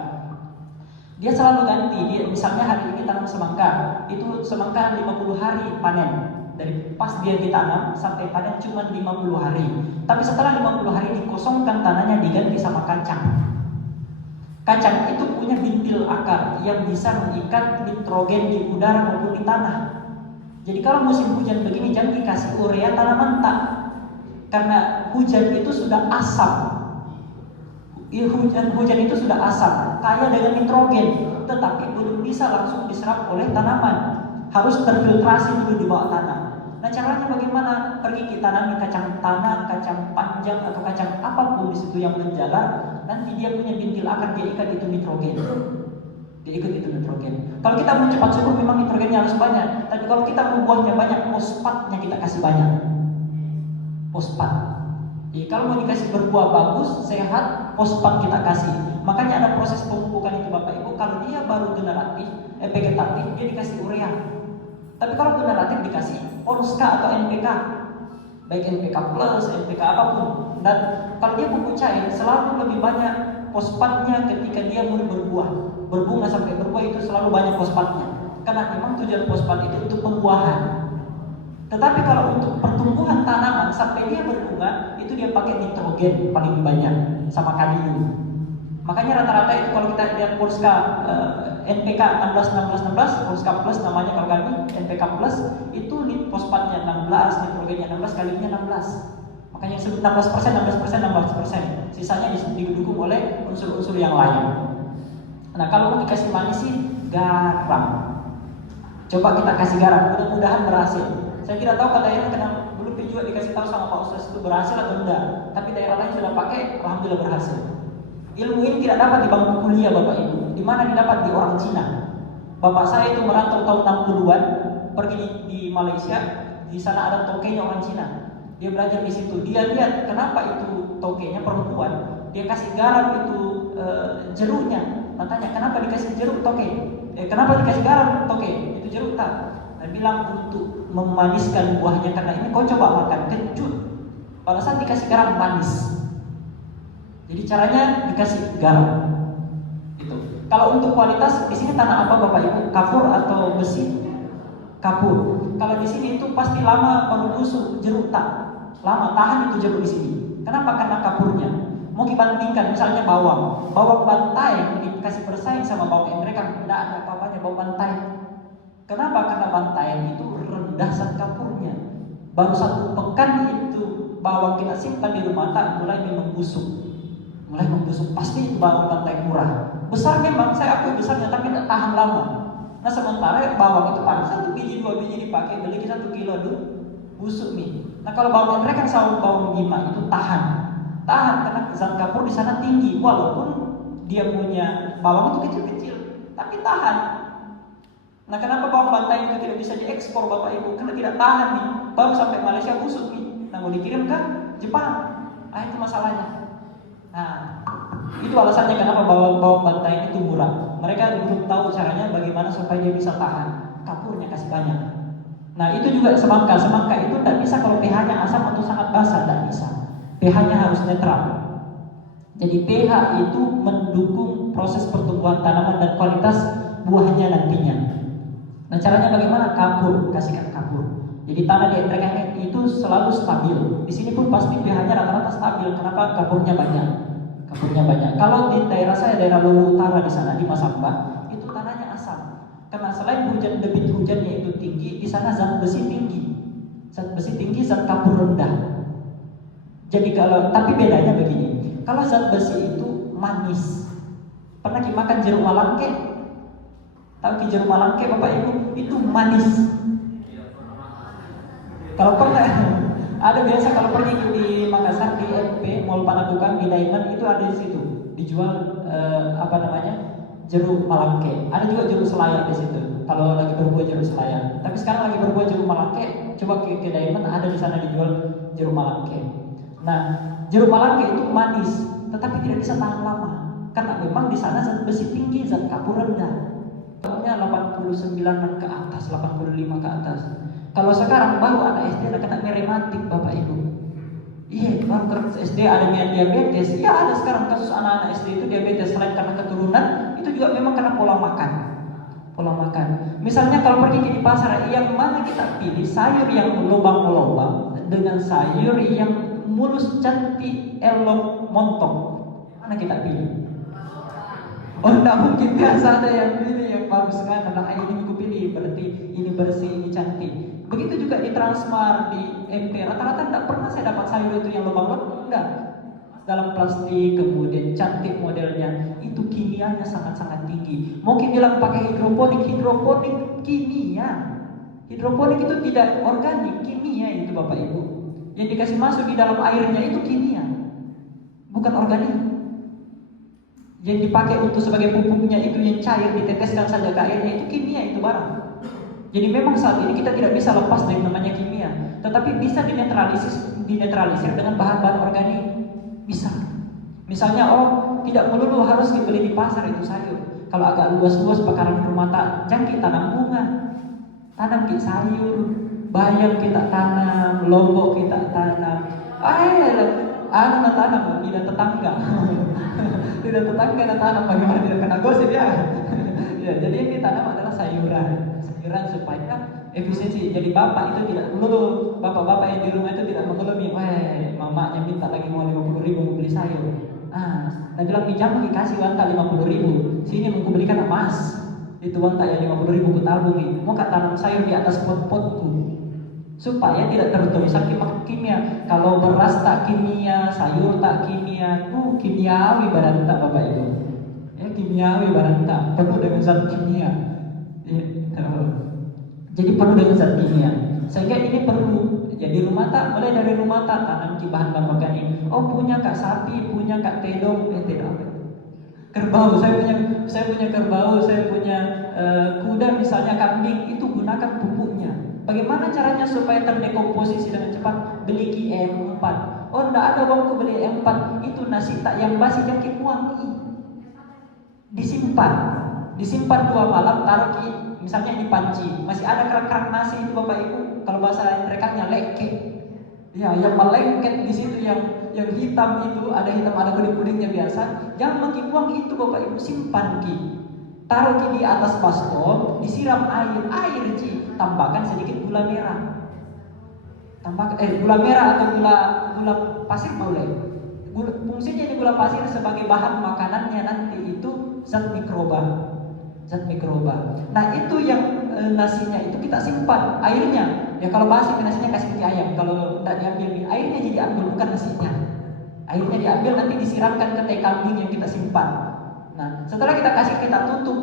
Dia selalu ganti. Dia misalnya hari ini tanam semangka, itu semangka 50 hari panen. Dari pas dia ditanam sampai panen cuma 50 hari. Tapi setelah 50 hari dikosongkan tanahnya, diganti sama kacang. Kacang itu punya bintil akar yang bisa mengikat nitrogen di udara maupun di tanah. Jadi kalau musim hujan begini jangan dikasih urea tanaman tak, karena hujan itu sudah asam. Hujan itu sudah asam, kaya dengan nitrogen, tetapi belum bisa langsung diserap oleh tanaman. Harus terfiltrasi dulu di bawah tanah. Nah caranya bagaimana? Pergi kita tanami kacang tanah, kacang panjang atau kacang apapun di situ yang menjalar. Nanti dia punya bintil akar, dia ikat itu nitrogen. Dia ikut itu nitrogen. Kalau kita mau cepat subur memang nitrogennya harus banyak. Tapi kalau kita mau buahnya banyak, fosfatnya kita kasih banyak. Fosfat. Jadi kalau mau dikasih berbuah bagus, sehat, fosfat kita kasih. Makanya ada proses pemupukan itu Bapak Ibu. Kalau dia baru vegetatif, dia dikasih urea. Tapi kalau generatif dikasih Ponska atau NPK, baik NPK plus, NPK apapun. Dan kalau dia pupuk cair, selalu lebih banyak fosfatnya ketika dia mulai berbuah. Berbunga sampai berbuah itu selalu banyak fosfatnya. Karena memang tujuan fosfat itu untuk pembuahan. Tetapi kalau untuk pertumbuhan tanaman sampai dia berbunga, itu dia pakai nitrogen paling banyak sama kalium. Makanya rata-rata itu kalau kita lihat Polska NPK 16-16-16, Polska plus namanya kalau kami, NPK plus itu fosfatnya 16, nitrogennya 16, kaliumnya 16. Makanya disebut 16%, sisanya didukung oleh unsur-unsur yang lain. Nah kalau mau dikasih manis sih garam. Coba kita kasih garam, mudah-mudahan berhasil. Saya tidak tahu kata daerah kenapa belum juga dikasih tahu sama Pak Ustaz itu berhasil atau enggak. Tapi daerah lain sudah pakai, alhamdulillah berhasil. Ilmu ini tidak dapat di bangku kuliah Bapak Ibu. Di mana didapat? Di orang Cina. Bapak saya itu merantau tahun 60-an, pergi di Malaysia, di sana ada tokenya orang Cina. Dia belajar di situ. Dia lihat kenapa itu tokenya perempuan. Dia kasih garam itu jeruknya. Nah tanya kenapa dikasih jeruk toke? Kenapa dikasih garam toke? Itu jeruk tak? Dia bilang untuk memaniskan buahnya, karena ini kau coba makan kecut. Pada saat dikasih garam manis. Jadi caranya dikasih garam. Itu. Kalau untuk kualitas di sini tanah apa Bapak Ibu? Kapur atau besi? Kapur. Kalau di sini itu pasti lama baru busuk, jeruk tak. Lama tahan itu jeruk di sini. Kenapa? Karena kapurnya. Mau dibandingkan misalnya bawang bantai dikasih bersaing sama bawang mereka tidak ada apa-apanya bawang bantai. Kenapa? Karena bantai itu rendah zat kapurnya. Baru 1 pekan itu bawang kita simpan di rumah tak mulai membusuk. Pasti itu bawang bantai murah. Besar memang, saya akui besarnya, tapi tidak tahan lama. Nah sementara bawang itu paling 1 biji 2 biji dipakai, beli 1 kilo dulu busuk nih. Nah kalau bawang mereka sama bawang gima itu tahan karena zat kapur di sana tinggi, walaupun dia punya bawang itu kecil-kecil, tapi tahan. Nah kenapa bawang bantai itu tidak bisa diekspor Bapak Ibu? Karena tidak tahan nih, baru sampai Malaysia busuk nih. Nah mau dikirim ke Jepang, itu masalahnya. Nah itu alasannya kenapa bawang bantai itu murah. Mereka belum tahu caranya bagaimana supaya dia bisa tahan. Kapurnya kasih banyak. Nah itu juga semangka itu tidak bisa kalau pH-nya asam atau sangat basah, tidak bisa. pH-nya harus netral. Jadi pH itu mendukung proses pertumbuhan tanaman dan kualitas buahnya nantinya. Nah caranya bagaimana? Kapur, kasihkan kapur. Jadi tanah di mereka itu selalu stabil. Di sini pun pasti pH-nya rata-rata stabil. Kenapa? Kapurnya banyak. Kalau di daerah saya, daerah Luwu Utara di sana di Masamba, itu tanahnya asam. Karena selain debit hujannya itu tinggi, di sana zat besi tinggi. Zat kapur rendah. Jadi tapi bedanya begini. Kalau zat besi itu manis. Pernah dimakan jeruk malangke? Tahu jeruk malangke Bapak Ibu? Itu manis. Kalau pernah ada biasa kalau pergi di Makassar di MP Mall Panakukang di Diamond itu ada di situ dijual apa namanya jeruk malangke. Ada juga jeruk selayar di situ. Kalau lagi berbuah jeruk selayar. Tapi sekarang lagi berbuah jeruk malangke. Coba ke Diamond ada di sana dijual jeruk malangke. Nah jeruk malangke itu manis, tetapi tidak bisa tahan lama karena memang di sana zat besi tinggi, zat kapur rendah. Tahunnya 89 ke atas, 85 ke atas. Kalau sekarang baru anak SD kena rematik Bapak Ibu. Iya, baru SD ada yang diabetes. Iya ada sekarang kasus anak-anak SD itu diabetes selain karena keturunan, itu juga memang karena pola makan. Pola makan. Misalnya kalau pergi di pasar, yang mana kita pilih sayur yang lubang-lubang dengan sayur yang mulus, cantik, elok, montong. Mana kita pilih? Oh enggak mungkin biasa ada yang pilih yang bagus kan, nah ini aku pilih berarti ini bersih, ini cantik. Begitu juga di Transmart, di MP, rata-rata enggak pernah saya dapat sayur itu yang lubang-lubang, enggak. Dalam plastik, kemudian cantik modelnya, itu kimianya sangat-sangat tinggi. Mungkin bilang pakai hidroponik kimia. Hidroponik itu tidak organik, kimia itu Bapak Ibu. Yang dikasih masuk di dalam airnya itu kimia, bukan organik. Yang dipakai untuk sebagai pupuknya itu yang cair diteteskan saja ke airnya itu kimia itu barang. Jadi memang saat ini kita tidak bisa lepas dari namanya kimia, tetapi bisa dinetralisir dengan bahan-bahan organik. Bisa. Misalnya tidak melulu harus dibeli di pasar itu sayur. Kalau agak luas-luas pekarangan rumah jangan kita tanam bunga. Tanam kita sayur, bayam kita tanam, lombok kita tanam. Tanam tidak tetangga. Tidak tetangga tanam bagaimana tidak kena gosip ya. Ya, jadi yang ditanam adalah sayuran supaya efisiensi. Jadi bapak itu tidak melulu, bapak-bapak yang di rumah itu tidak mengelumi, mamanya minta lagi mau 50.000 beli sayur. Nah bilang pinjam lagi kasih wanta 50.000. Sini mau belikan emas. Itu wanta yang 50.000 ku tabung nih. Mau tanam sayur di atas pot-potku. Supaya tidak tertulisan kimia. Kalau beras tak kimia, sayur tak kimia, kimiawi barang tak Bapak Ibu. Ya kimiawi barang tak, penuh dengan zat kimia. Ya, jadi penuh dengan zat kimia. Sehingga ini perlu. Jadi rumah tak, mulai dari rumah tak tanam bahan-bahan organik. Punya kak sapi, punya kak tedong, kerbau. Saya punya kerbau, saya punya kuda misalnya, kambing, itu gunakan pupuknya. Bagaimana caranya supaya terdekomposisi dengan cepat? Beli KM4. Enggak ada bangku beli M4. Itu nasi tak yang basi jangkit wangi. Disimpan 2 malam, taruh misalnya di panci. Masih ada kerak-kerak nasi itu Bapak Ibu. Kalau bahasa mereka lengket. Ya, yang melengket di situ yang hitam itu, ada hitam ada kuning-kuningnya biasa. Jangan buang itu Bapak Ibu, simpan Taruh di atas baskom, disiram air tambahkan sedikit gula merah. Gula merah atau gula pasir boleh. Fungsinya di gula pasir sebagai bahan makanannya nanti itu zat mikroba. Nah itu yang nasinya itu kita simpan airnya. Ya kalau basi nasinya kasih ke ayam. Kalau tidak diambil airnya jadi ambil bukan nasinya. Airnya diambil nanti disiramkan ke teh kambing yang kita simpan. Nah, setelah kita tutup,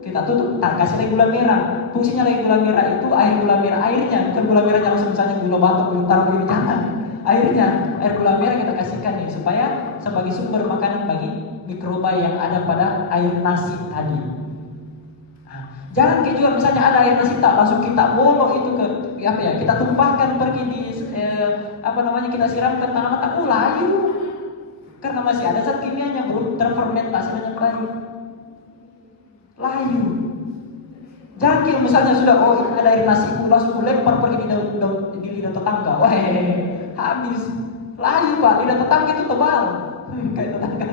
kasih lagi gula merah. Fungsinya lagi gula merah itu air airnya, bukan gula merahnya langsung misalnya gula batok yang taruh di jangan. Air gula merah kita kasihkan nih supaya sebagai sumber makanan bagi mikroba yang ada pada air nasi tadi. Nah, jangan kayak juga misalnya ada air nasi tak langsung kita bolok itu kita tumpahkan pergi di kita siramkan tanaman tak layu. Karena masih ada zat kimianya belum terfermentasi dengan baik. Layu. Jangan misalnya sudah ada air nasi langsung lempar pergi di lidah tetangga. Habis. Layu Pak, lidah tetangga itu tebal. Kayak tetangga.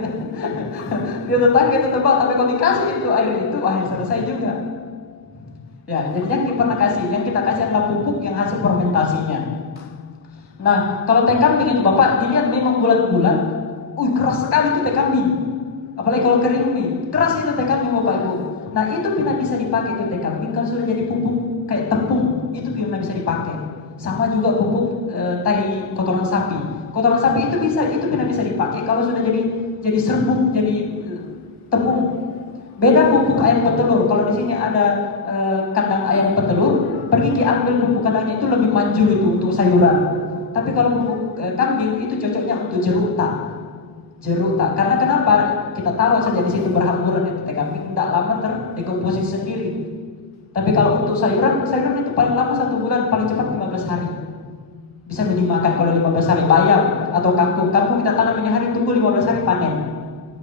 Lidah tetangga itu tebal, tapi kalau dikasih itu air selesai juga. Ya, jadi yang kita kasih adalah pupuk yang hasil fermentasinya. Nah, kalau teh kambing itu Bapak dilihat memang bulat-bulat. Keras sekali itu teh kambing. Apalagi kalau kering nih, keras itu teh kambing Bapak Ibu. Nah itu bisa dipakai itu teh kambing kalau sudah jadi pupuk kayak tepung, itu bisa dipakai. Sama juga pupuk tai kotoran sapi. Kotoran sapi itu bisa dipakai kalau sudah jadi serbuk, jadi tepung. Beda pupuk ayam petelur. Kalau di sini ada kandang ayam petelur, pergi ke ambil bubuk kadangnya itu lebih manjur itu untuk sayuran. Tapi kalau bubuk kambing itu cocoknya untuk jeruk tak. Karena kenapa? Kita taruh saja di situ berhamburan di tete kambing, tidak lama terdekomposisi sendiri. Tapi kalau untuk sayuran itu paling lama 1 bulan, paling cepat 15 hari. Bisa dimakan kalau 15 hari. Bayam atau kangkung kita tanam ini hari, tunggu 15 hari panen.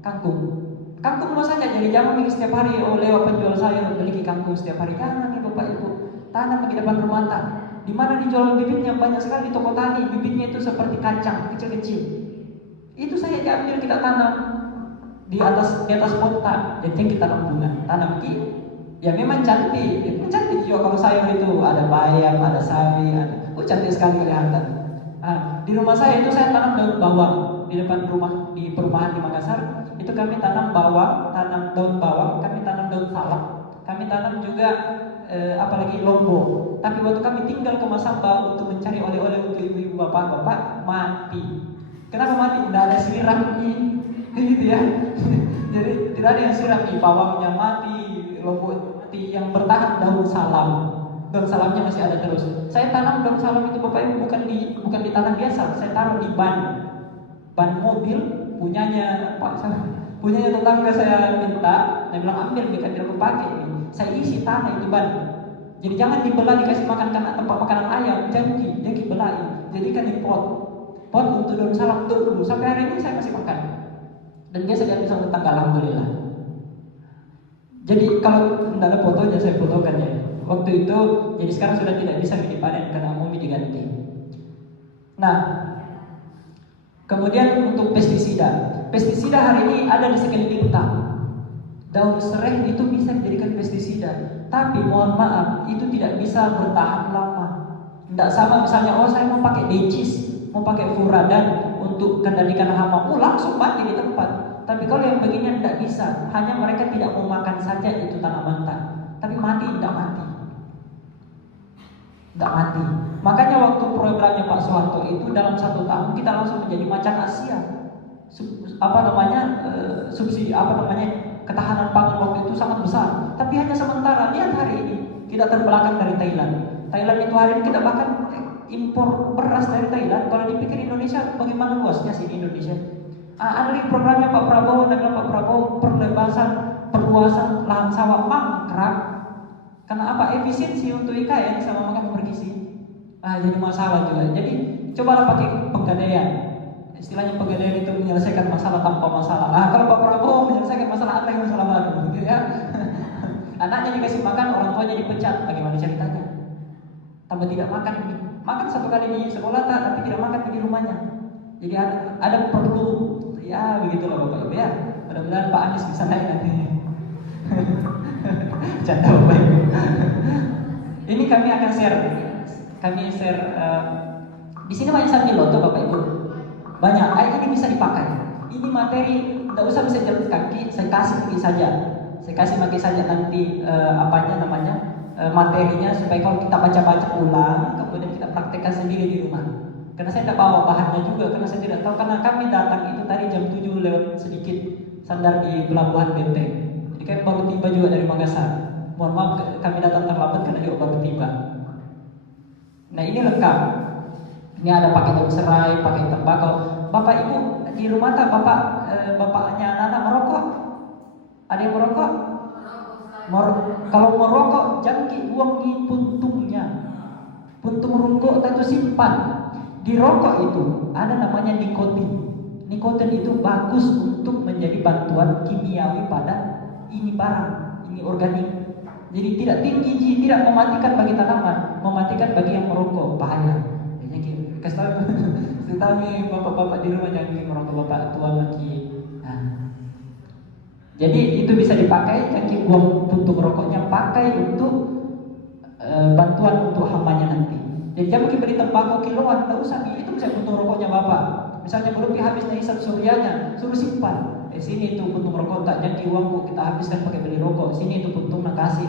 Kangkung mau saja, jadi jangan mikir setiap hari lewat penjual sayur beli kangkung setiap hari. Jangan nih Bapak Ibu, tanam di depan rumah tak. Di mana dijual bibitnya banyak sekali di toko tani, bibitnya itu seperti kacang kecil-kecil. Itu saya diambil kita tanam di atas pot-tak. Jadi kita tanam ya memang cantik juga kalau sayur itu ada bayam, ada sawi, ada cantik sekali kelihatan. Di rumah saya itu saya tanam daun bawang di depan rumah, di perumahan di Makassar. Itu kami tanam daun bawang, kami tanam daun salak, kami tanam juga apalagi lombok. Tapi waktu kami tinggal ke Masamba untuk mencari oleh-oleh untuk ibu-ibu bapak-bapak, mati. Kenapa mati? Tidak ada siramnya, gitu ya. Jadi tidak ada yang siram, bawangnya mati, lombok mati. Yang bertahan daun salam. Daun salamnya masih ada terus. Saya tanam daun salam itu Bapak Ibu bukan di tanah biasa. Saya taruh di ban mobil punyanya tetangga saya minta. Saya bilang ambil, mereka tidak aku pakai ini. Saya isi tanah itu ban. Jadi jangan dibelah dikasih makan karena tempat makanan ayam. Jangan dibelahi. Jadikan di pot untuk daun salam tunggu sampai hari ini saya masih makan. Dan biasa diambil sama tetangga, alhamdulillah. Jadi kalau tidak ada fotonya saya fotokan ya. Waktu itu, jadi sekarang sudah tidak bisa dipanen karena mau diganti. Nah, kemudian untuk pestisida hari ini ada di sekeliling tak. Daun serai itu bisa dijadikan pestisida, tapi mohon maaf itu tidak bisa bertahan lama. Tidak sama misalnya, saya mau pakai decis, mau pakai furadan untuk kendalikan hama, langsung mati di tempat. Tapi kalau yang begini tidak bisa, hanya mereka tidak mau makan saja itu tanaman tak, tapi tidak mati. Makanya waktu programnya Pak Soeharto itu dalam 1 tahun kita langsung menjadi macan Asia. Ketahanan pangan waktu itu sangat besar. Tapi hanya sementara. Lihat hari ini kita terbelakang dari Thailand. Thailand itu hari ini kita bahkan impor beras dari Thailand. Kalau dipikir Indonesia, bagaimana luasnya sih Indonesia? Ada lagi programnya Pak Prabowo, dan Pak Prabowo perluasan lahan sawah mangkrak. Karena apa? Efisiensi untuk IKN sama makan bergizi. Jadi masalah juga. Jadi cobalah pakai penggadaian. Istilahnya penggadaian itu menyelesaikan masalah tanpa masalah. Kalau Pak Prabowo menyelesaikan masalah, ada yang masalah baru, gitu ya. Anaknya dikasih makan, orang tuanya dipecat. Bagaimana ceritanya? Tambah tidak makan. Makan 1 kali di sekolah tapi tidak makan di rumahnya. Jadi ada perlu, ya begitulah Bapak Ibu ya. Mudah-mudahan Pak Anies bisa naik nanti. Canda Bapak Ibu. Ini kami akan share. Di sini banyak sambiloto Bapak Ibu. Banyak. Ini bisa dipakai. Ini materi tidak usah bisa jalan kaki. Saya kasih maki saja nanti materinya supaya kalau kita baca-baca ulang, kemudian kita praktekkan sendiri di rumah. Karena saya tidak bawa bahannya juga, karena saya tidak tahu. Karena kami datang itu tadi jam 7 lewat sedikit, sandar di Pelabuhan Benteng. Jadi kami baru tiba juga dari Makassar. Mohon maaf kami datang terlambat karena juga baru tiba. Nah ini lengkap. Ini ada pakai daun serai, pakai tembakau. Bapak Ibu di rumah tak bapaknya anak-anak merokok? Ada yang merokok? Kalau merokok jangan buangi puntungnya. Puntung rokok itu simpan. Di rokok itu ada namanya nikotin. Nikotin itu bagus untuk menjadi bantuan kimiawi pada ini barang, ini organik. Jadi tidak tinggi, tidak mematikan bagi tanaman, mematikan bagi yang merokok, bahaya. Jadi kasih tahu nih bapak-bapak di rumah jangan merokok, bapak tua lagi. Jadi itu bisa dipakai, jangan buang puntung rokoknya, pakai untuk bantuan untuk hamanya nanti. Jadi jangan beli tembakau kiloan, tidak usah, itu bisa puntung rokoknya bapak. Misalnya belum habis dari hisap suryanya, suruh simpan. Sini itu puntung rokok, tak jangan uangku kita habiskan pakai beli rokok. Sini itu puntung kasih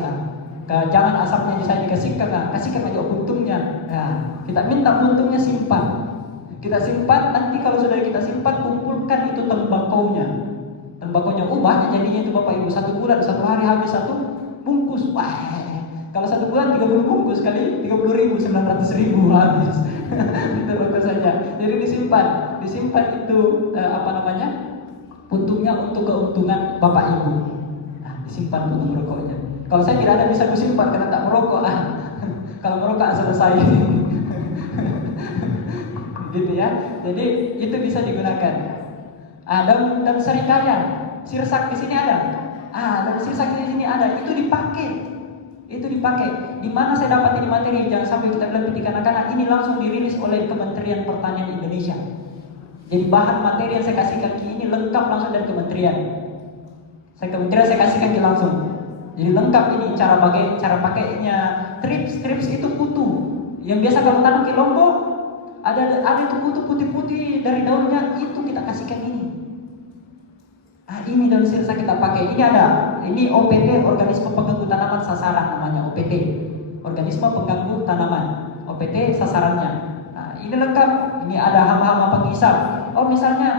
jangan asapnya saya kasihkan aja puntungnya. Kita minta puntungnya simpan. Kita simpan, nanti kalau sudah kita simpan, kumpulkan itu tembakaunya. Tembakaunya banyak jadinya itu Bapak Ibu, 1 bulan, 1 hari habis 1 bungkus. Kalau 1 bulan 30 bungkus kali 30.000, 900.000 habis. Itu rokok saja. Jadi disimpan itu puntungnya untuk keuntungan bapak ibu. Nah, disimpan puntung rokoknya. Kalau saya tidak ada bisa kusimpan karena tak merokok. Kalau merokok selesai. Gitu ya. Jadi itu bisa digunakan. Dan serikaya, sirsak di sini ada. Dan sirsak di sini ada. Itu dipakai. Di mana saya dapat ini materi? Jangan sampai kita bilang pendidikan anak-anak ini langsung dirilis oleh Kementerian Pertanian Indonesia. Jadi bahan materi yang saya kasihkan ke ini lengkap langsung dari kementerian. Saya kasihkan ke langsung. Jadi lengkap ini cara pakainya. Trips itu kutu. Yang biasa kalau tanam ke Lombok ada itu kutu putih-putih dari daunnya, itu kita kasihkan ini. Ini daun sirsa kita pakai. Ini ada. Ini OPT, organisme pengganggu tanaman sasaran namanya OPT. Organisme pengganggu tanaman. OPT sasarannya. Ini lengkap. Ini ada hama-hama penghisap. Misalnya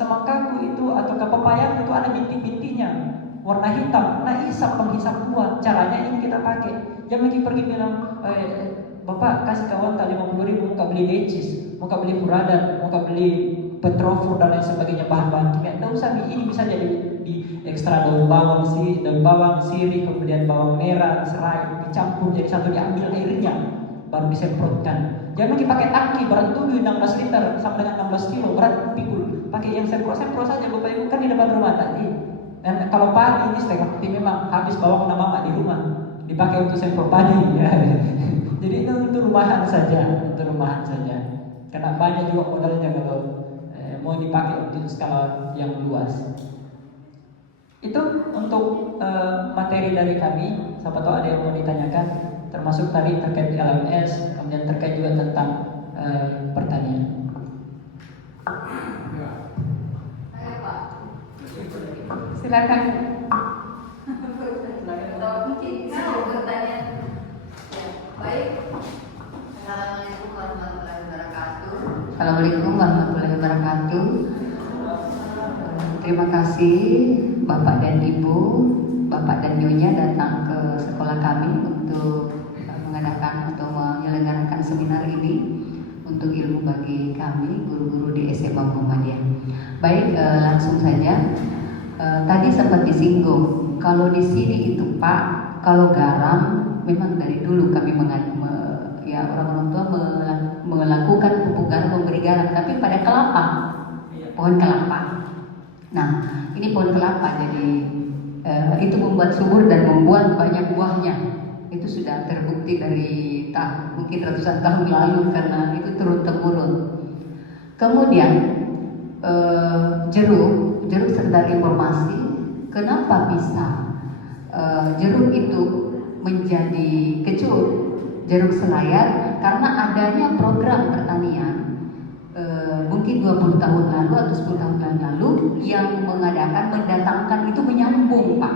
semangkaku itu atau pepaya itu ada bintik-bintiknya warna hitam. Hisap penghisap buah. Caranya ini kita pakai. Jangan pergi bilang, Bapak kasih kawan tak 50.000 mau beli decis, mau beli furadan, mau beli petrofur dan lain sebagainya bahan-bahan kimia. Tidak usah, ini bisa jadi di ekstra daun bawang sirih, kemudian bawang merah, serai, dicampur jadi satu, diambil airnya, baru disemprotkan. Jangan dipakai tangki berat 16 liter sama dengan 16 kilo berat pikul. Pakai yang semprot saja Bapak Ibu kan di depan rumah tadi. Dan kalau padi ini setengah memang habis bawang nama di rumah, dipakai untuk semprot padi ya. Jadi itu untuk rumahan saja, Karena banyak juga modalnya kalau mau dipakai untuk skala yang luas. Itu untuk materi dari kami. Siapa tahu ada yang mau ditanyakan, termasuk tadi terkait LMS, kemudian terkait juga tentang pertanian. Silakan. Baik. Assalamualaikum warahmatullahi wabarakatuh. Assalamualaikum warahmatullahi wabarakatuh. Terima kasih Bapak dan Ibu, Bapak dan Nyonya datang ke sekolah kami untuk mengadakan atau menyelenggarakan seminar ini untuk ilmu bagi kami guru-guru di SMA Muhammadiyah. Baik, langsung saja. Tadi sempat disinggung kalau di sini itu Pak, kalau garam memang dari dulu kami orang-orang tua melakukan pupuk garam, memberi garam, tapi pada kelapa, pohon kelapa. Nah, ini pohon kelapa, jadi itu membuat subur dan membuat banyak buahnya. Itu sudah terbukti dari mungkin ratusan tahun lalu karena itu turun-temurun. Kemudian jeruk sekedar informasi, kenapa bisa jeruk itu menjadi kecut, jeruk selayar, karena adanya program pertanian mungkin 20 tahun lalu atau 10 tahun lalu yang mendatangkan itu menyambung Pak.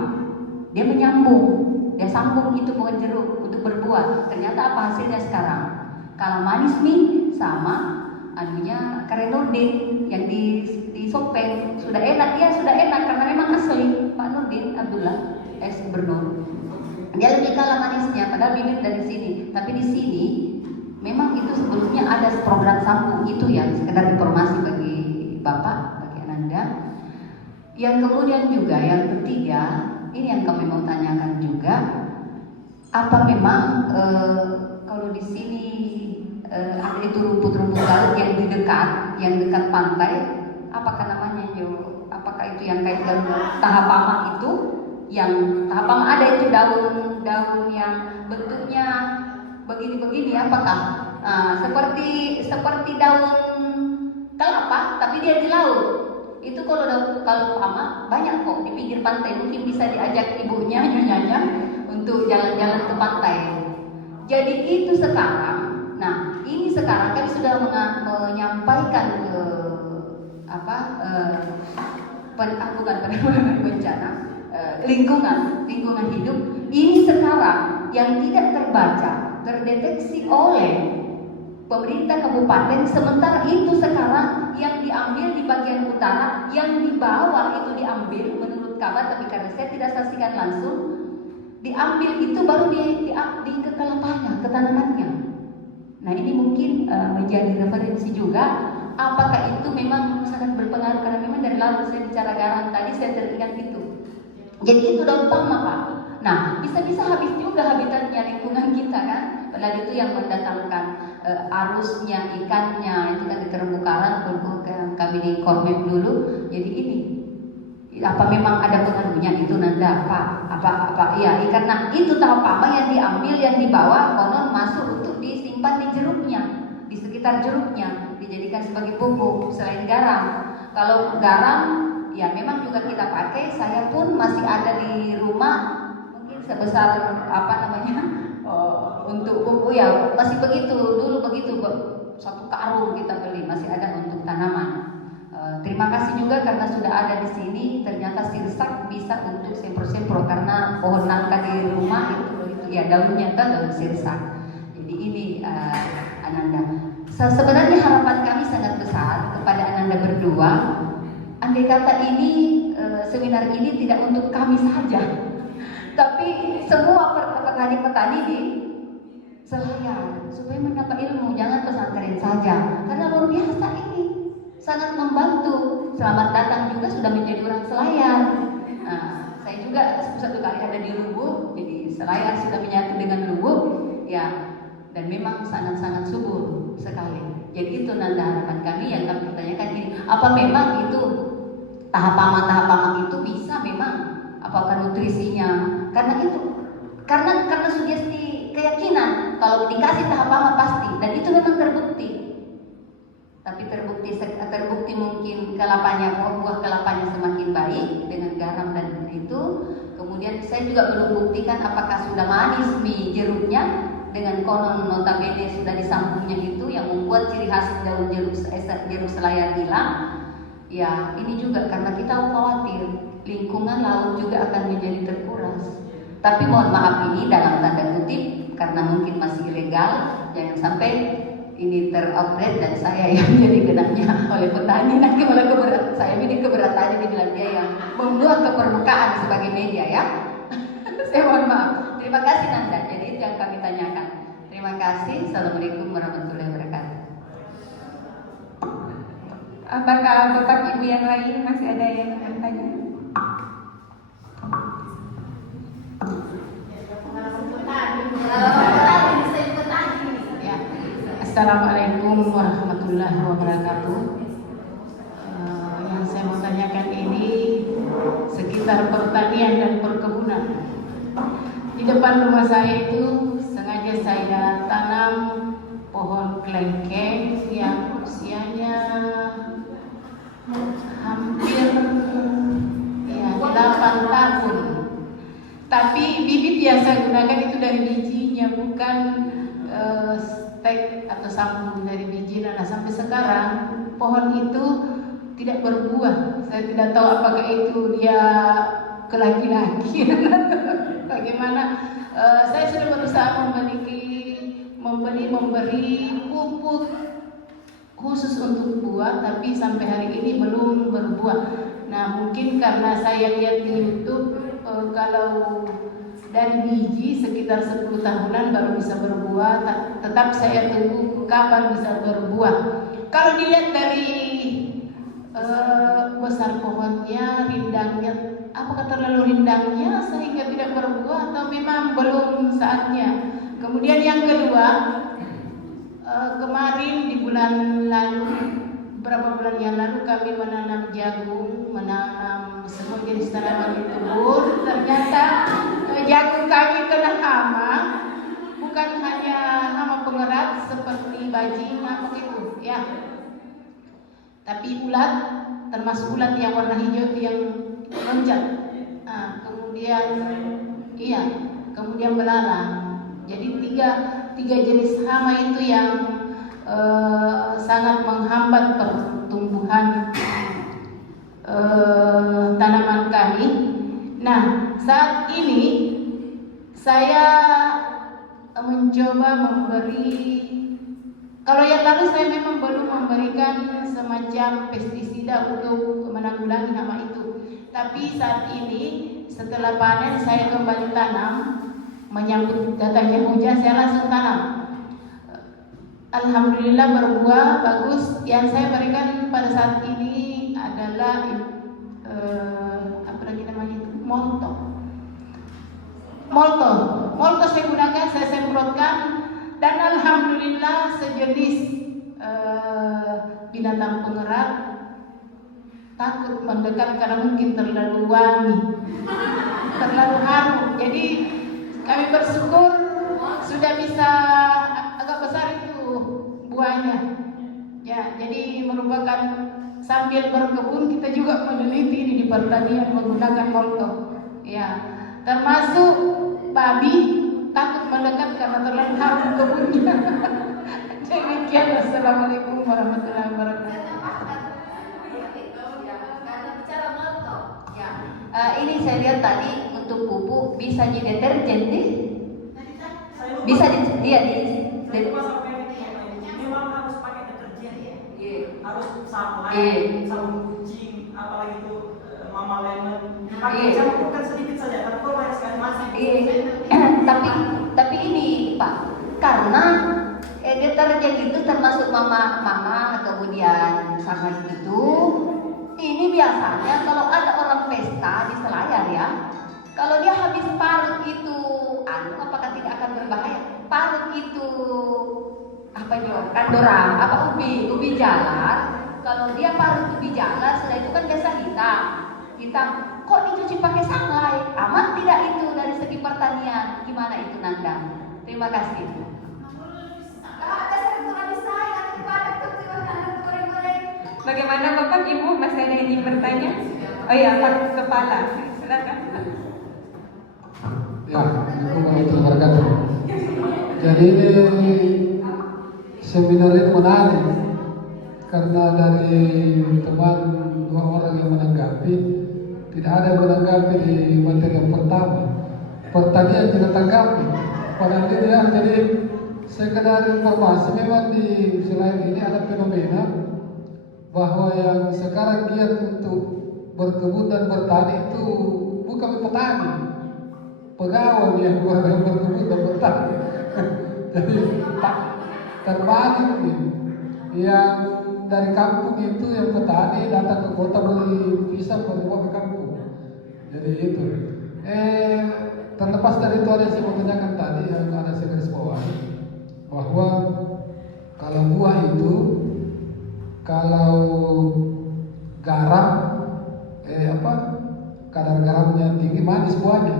Dia sambung itu pohon jeruk untuk berbuah. Ternyata apa hasilnya sekarang? Kalau manis nih sama Karenurdin yang di Sopeng sudah enak karena memang asli Pak Nurdin Abdullah ex-gubernur. Dia lebih kalah manisnya, padahal bibit dari sini. Tapi di sini memang itu sebelumnya ada program sambung, itu yang sekedar informasi bagi Bapak, bagi Ananda. Yang kemudian juga yang ketiga, ini yang kami mau tanyakan juga, apa memang kalau di sini ada itu rumput-rumput laut yang dekat pantai, apakah namanya apakah itu yang kayak daun tahapama itu? Yang tahapama ada itu daun yang bentuknya begini-begini, apakah seperti daun kelapa tapi dia di laut. Itu kalau pama banyak kok di pinggir pantai, mungkin bisa diajak ibunya nyonyanya untuk jalan-jalan ke pantai. Jadi itu sekarang. Nah, ini sekarang kami sudah menyampaikan ke bukan penanggulangan bencana, lingkungan hidup. Ini sekarang yang tidak terdeteksi oleh pemerintah kabupaten, sementara itu sekarang yang diambil di bagian utara, yang di bawah itu diambil menurut kabar, tapi karena saya tidak saksikan langsung, diambil itu baru di ke kelapanya, ke tanamannya. Nah ini mungkin menjadi referensi juga. Apakah itu memang sangat berpengaruh, karena memang dari lalu saya bicara garam tadi saya teringat itu. Jadi itu udah utama Pak. Nah bisa-bisa habis juga habitatnya, lingkungan kita kan. Padahal itu yang mendatangkan arusnya, ikannya itu kan di terumbu karang, kami di Kormep dulu. Jadi ini apa memang ada pengaruhnya itu nanda apa ya karena itu tahapama yang diambil, yang dibawa konon masuk untuk disimpan di jeruknya, di sekitar jeruknya, dijadikan sebagai bumbu selain garam. Kalau garam ya memang juga kita pakai, saya pun masih ada di rumah mungkin sebesar apa namanya untuk bumbu ya masih begitu, dulu begitu 1 karung kita beli, masih ada untuk tanaman. Terima kasih juga karena sudah ada di sini. Ternyata sirsak bisa untuk sempro-sempro karena pohon nangka di rumah itu ya daunnya kan daun sirsak. Jadi ini Ananda. Sebenarnya harapan kami sangat besar kepada Ananda berdua. Andai kata ini seminar ini tidak untuk kami saja, tapi semua petani-petani di Selayar supaya mendapat ilmu, jangan pesantren saja karena luar biasa ini. Sangat membantu. Selamat datang juga sudah menjadi orang Selayar. Nah, saya juga satu kali ada di Lubuk, jadi Selayar sudah menyatu dengan Lubuk, ya. Dan memang sangat-sangat subur sekali. Jadi itu nanda harapan kami yang kami pertanyakan ini. Apa memang itu tahap-tahap itu bisa memang? Apakah nutrisinya? Karena itu, karena sugesti keyakinan kalau dikasih tahap pasti, dan itu memang terbukti. Tapi terbukti mungkin buah kelapanya semakin baik dengan garam dan itu. Kemudian saya juga belum buktikan apakah sudah manis mie jeruknya dengan konon notabene sudah disambungnya itu yang membuat ciri khas daun jeruk Selayar hilang. Ya ini juga karena kita khawatir lingkungan laut juga akan menjadi terkuras. Tapi mohon maaf ini dalam tanda kutip karena mungkin masih ilegal, jangan sampai ini teroutlet dan saya yang jadi kenanya oleh petani, nanti malah saya ini keberatannya dibilang dia yang membuat ke permukaan sebagai media ya. Saya mohon maaf. Terima kasih Nanda. Jadi itu yang kami tanyakan. Terima kasih. Assalamualaikum warahmatullahi wabarakatuh. Apakah Bapak Ibu yang lain masih ada yang bertanya? Assalamualaikum warahmatullahi wabarakatuh. Yang saya mau tanyakan ini sekitar pertanian dan perkebunan. Di depan rumah saya itu sengaja saya tanam pohon kelengkeng yang usianya hampir 8 tahun. Tapi bibit yang saya gunakan itu dari bijinya, bukan stek atau sambung dari biji. Nah sampai sekarang pohon itu tidak berbuah. Saya tidak tahu apakah itu dia kelaki-laki bagaimana. Saya sudah berusaha memberi pupuk khusus untuk buah, tapi sampai hari ini belum berbuah. Nah mungkin karena saya lihat di YouTube kalau dari biji sekitar 10 tahunan baru bisa berbuah. Tetap saya tunggu kapan bisa berbuah. Kalau dilihat dari besar pohonnya, rindangnya, apakah terlalu rindangnya sehingga tidak berbuah atau memang belum saatnya? Kemudian yang kedua, kemarin di bulan lalu, beberapa bulan yang lalu kami menanam jagung, menanam semua jenis tanaman di kebun. Ternyata jagung kami kena hama, bukan hanya hama pengerat seperti bajing apa gitu, ya. Tapi ulat, termasuk ulat yang warna hijau yang loncat. Nah, kemudian belalang. Jadi tiga jenis hama itu yang sangat menghambat pertumbuhan tanaman kami. Nah, saat ini saya mencoba memberi, kalau yang lalu saya memang belum memberikan semacam pestisida untuk menanggulangi hama itu. Tapi saat ini setelah panen saya kembali tanam, menyambut datangnya hujan saya langsung tanam. Alhamdulillah berbuah bagus. Yang saya berikan pada saat ini adalah apa lagi namanya itu? Molto saya gunakan, saya semprotkan, dan alhamdulillah sejenis binatang pengerat takut mendekat karena mungkin terlalu wangi, terlalu harum. Jadi kami bersyukur sudah bisa agak besar itu buahnya. Ya, jadi merupakan sambil berkebun kita juga meneliti ini di pertanian menggunakan molto. Ya, termasuk babi takut mendekat karena terlalu harum kebunnya. Demikian, wassalamualaikum warahmatullahi wabarakatuh. Ini saya lihat tadi untuk pupuk bisa di deterjen nih. Bisa iya memang harus pakai deterjen ya. Harus sabun kucing, apalagi itu Mama Lemon. Pakai campurkan sedikit saja, tapi kalau banyak sekali masih. Tapi ini Pak, karena deterjen itu termasuk mama kemudian sangat itu. Ini biasanya kalau ada orang pesta di Selayar ya, kalau dia habis parut itu, apakah tidak akan berbahaya? Parut itu apa itu? Kandorang, ubi jalar. Kalau dia parut ubi jalar, sudah itu kan biasa hitam. Kok dicuci pakai sunlight? Aman tidak itu dari segi pertanian? Gimana itu Nanda? Terima kasih. Bagaimana Bapak Ibu, masih ada yang ingin bertanya? Oh ya, Pak Kepala, silakan. Ya, Assalamualaikum warahmatullahi wabarakatuh. Jadi ini seminar ini menarik karena dari teman dua orang yang menanggapi, tidak ada yang menanggapi di materi yang pertama. Pertanyaan tidak tanggapi. Padahal ini ya, jadi sekedar informasi memang di selain ini ada fenomena bahwa yang sekarang giat untuk berkebun dan bertani itu bukan petani, pegawai yang berkebun dan bertani. Jadi terbalik nih. Yang dari kampung itu yang petani datang ke kota beli pisang bawa ke kampung. Jadi itu. Terlepas dari itu ada yang saya mau tanyakan tadi yang ada saya garis bawahi bahwa kalau buah itu kalau garam kadar garamnya tinggi manis buahnya,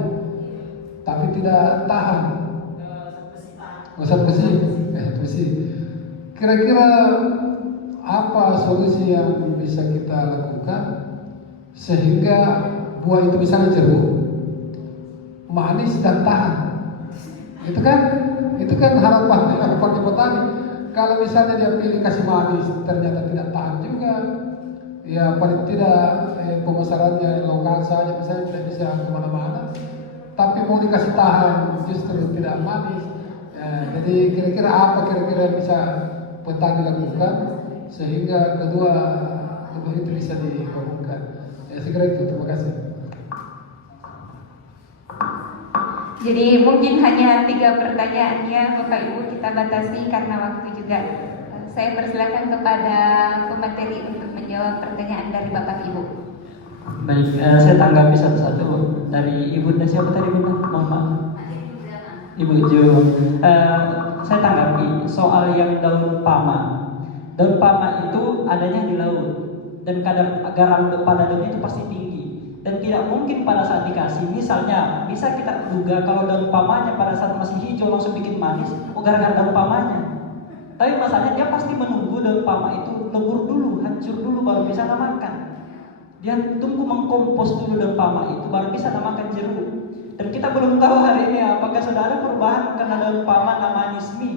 tapi tidak tahan. Zat besi. Kira-kira apa solusi yang bisa kita lakukan sehingga buah itu bisa jeruk, manis dan tahan? Itu kan harapan petani. Kalau misalnya dia pilih kasih manis ternyata tidak tahan juga, ya paling tidak pemasarannya lokal saja, misalnya tidak bisa kemana-mana. Tapi mau dikasih tahan justru tidak manis. Jadi kira-kira apa kira-kira bisa petani lakukan sehingga kedua itu bisa digabungkan? Saya kira itu. Terima kasih. Jadi mungkin hanya 3 pertanyaannya Bapak Ibu kita batasi karena waktu juga. Saya persilakan kepada pemateri untuk menjawab pertanyaan dari Bapak Ibu. Baik, saya tanggapi satu-satu dari Ibu dan siapa tadi Bunda? Mohon maaf. Ibu Jo. Saya tanggapi soal yang daun pama. Daun pama itu adanya di laut dan kadar garam pada daunnya itu pasti tinggi. Dan tidak mungkin pada saat dikasih, misalnya bisa kita duga kalau daun pamanya pada saat masih hijau langsung bikin manis, gara-gara daun pamanya. Tapi masalahnya dia pasti menunggu daun pama itu lebur dulu, hancur dulu baru bisa namakan. Dia tunggu mengkompos dulu daun pama itu baru bisa namakan jeruk. Dan kita belum tahu hari ini apakah sudah ada perubahan karena daun pama nama Nismi.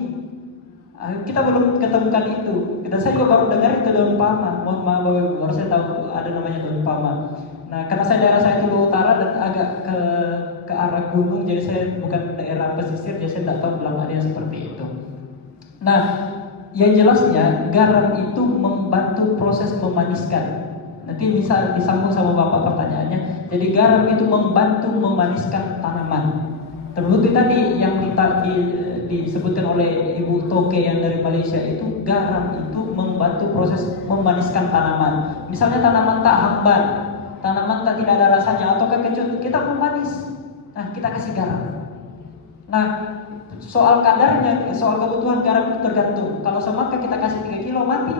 Kita belum ketemukan itu. Dan saya juga baru dengar itu daun pama. Mohon maaf baru saya tahu ada namanya daun pama. Nah, karena daerah saya dulu utara dan agak ke arah gunung, jadi saya bukan daerah pesisir, jadi saya tidak tahu bilang ada yang seperti itu. Nah, yang jelasnya garam itu membantu proses memaniskan. Nanti bisa disambung sama Bapak pertanyaannya. Jadi garam itu membantu memaniskan tanaman. Terbukti tadi yang disebutkan oleh Ibu Toke yang dari Malaysia itu, garam itu membantu proses memaniskan tanaman. Misalnya tanaman tak hambar, tanaman tak tidak ada rasanya atau kekecut, kita memanis. Nah, kita kasih garam. Nah, soal kadarnya, soal kebutuhan garam itu tergantung. Kalau semangka kita kasih 3 kilo mati.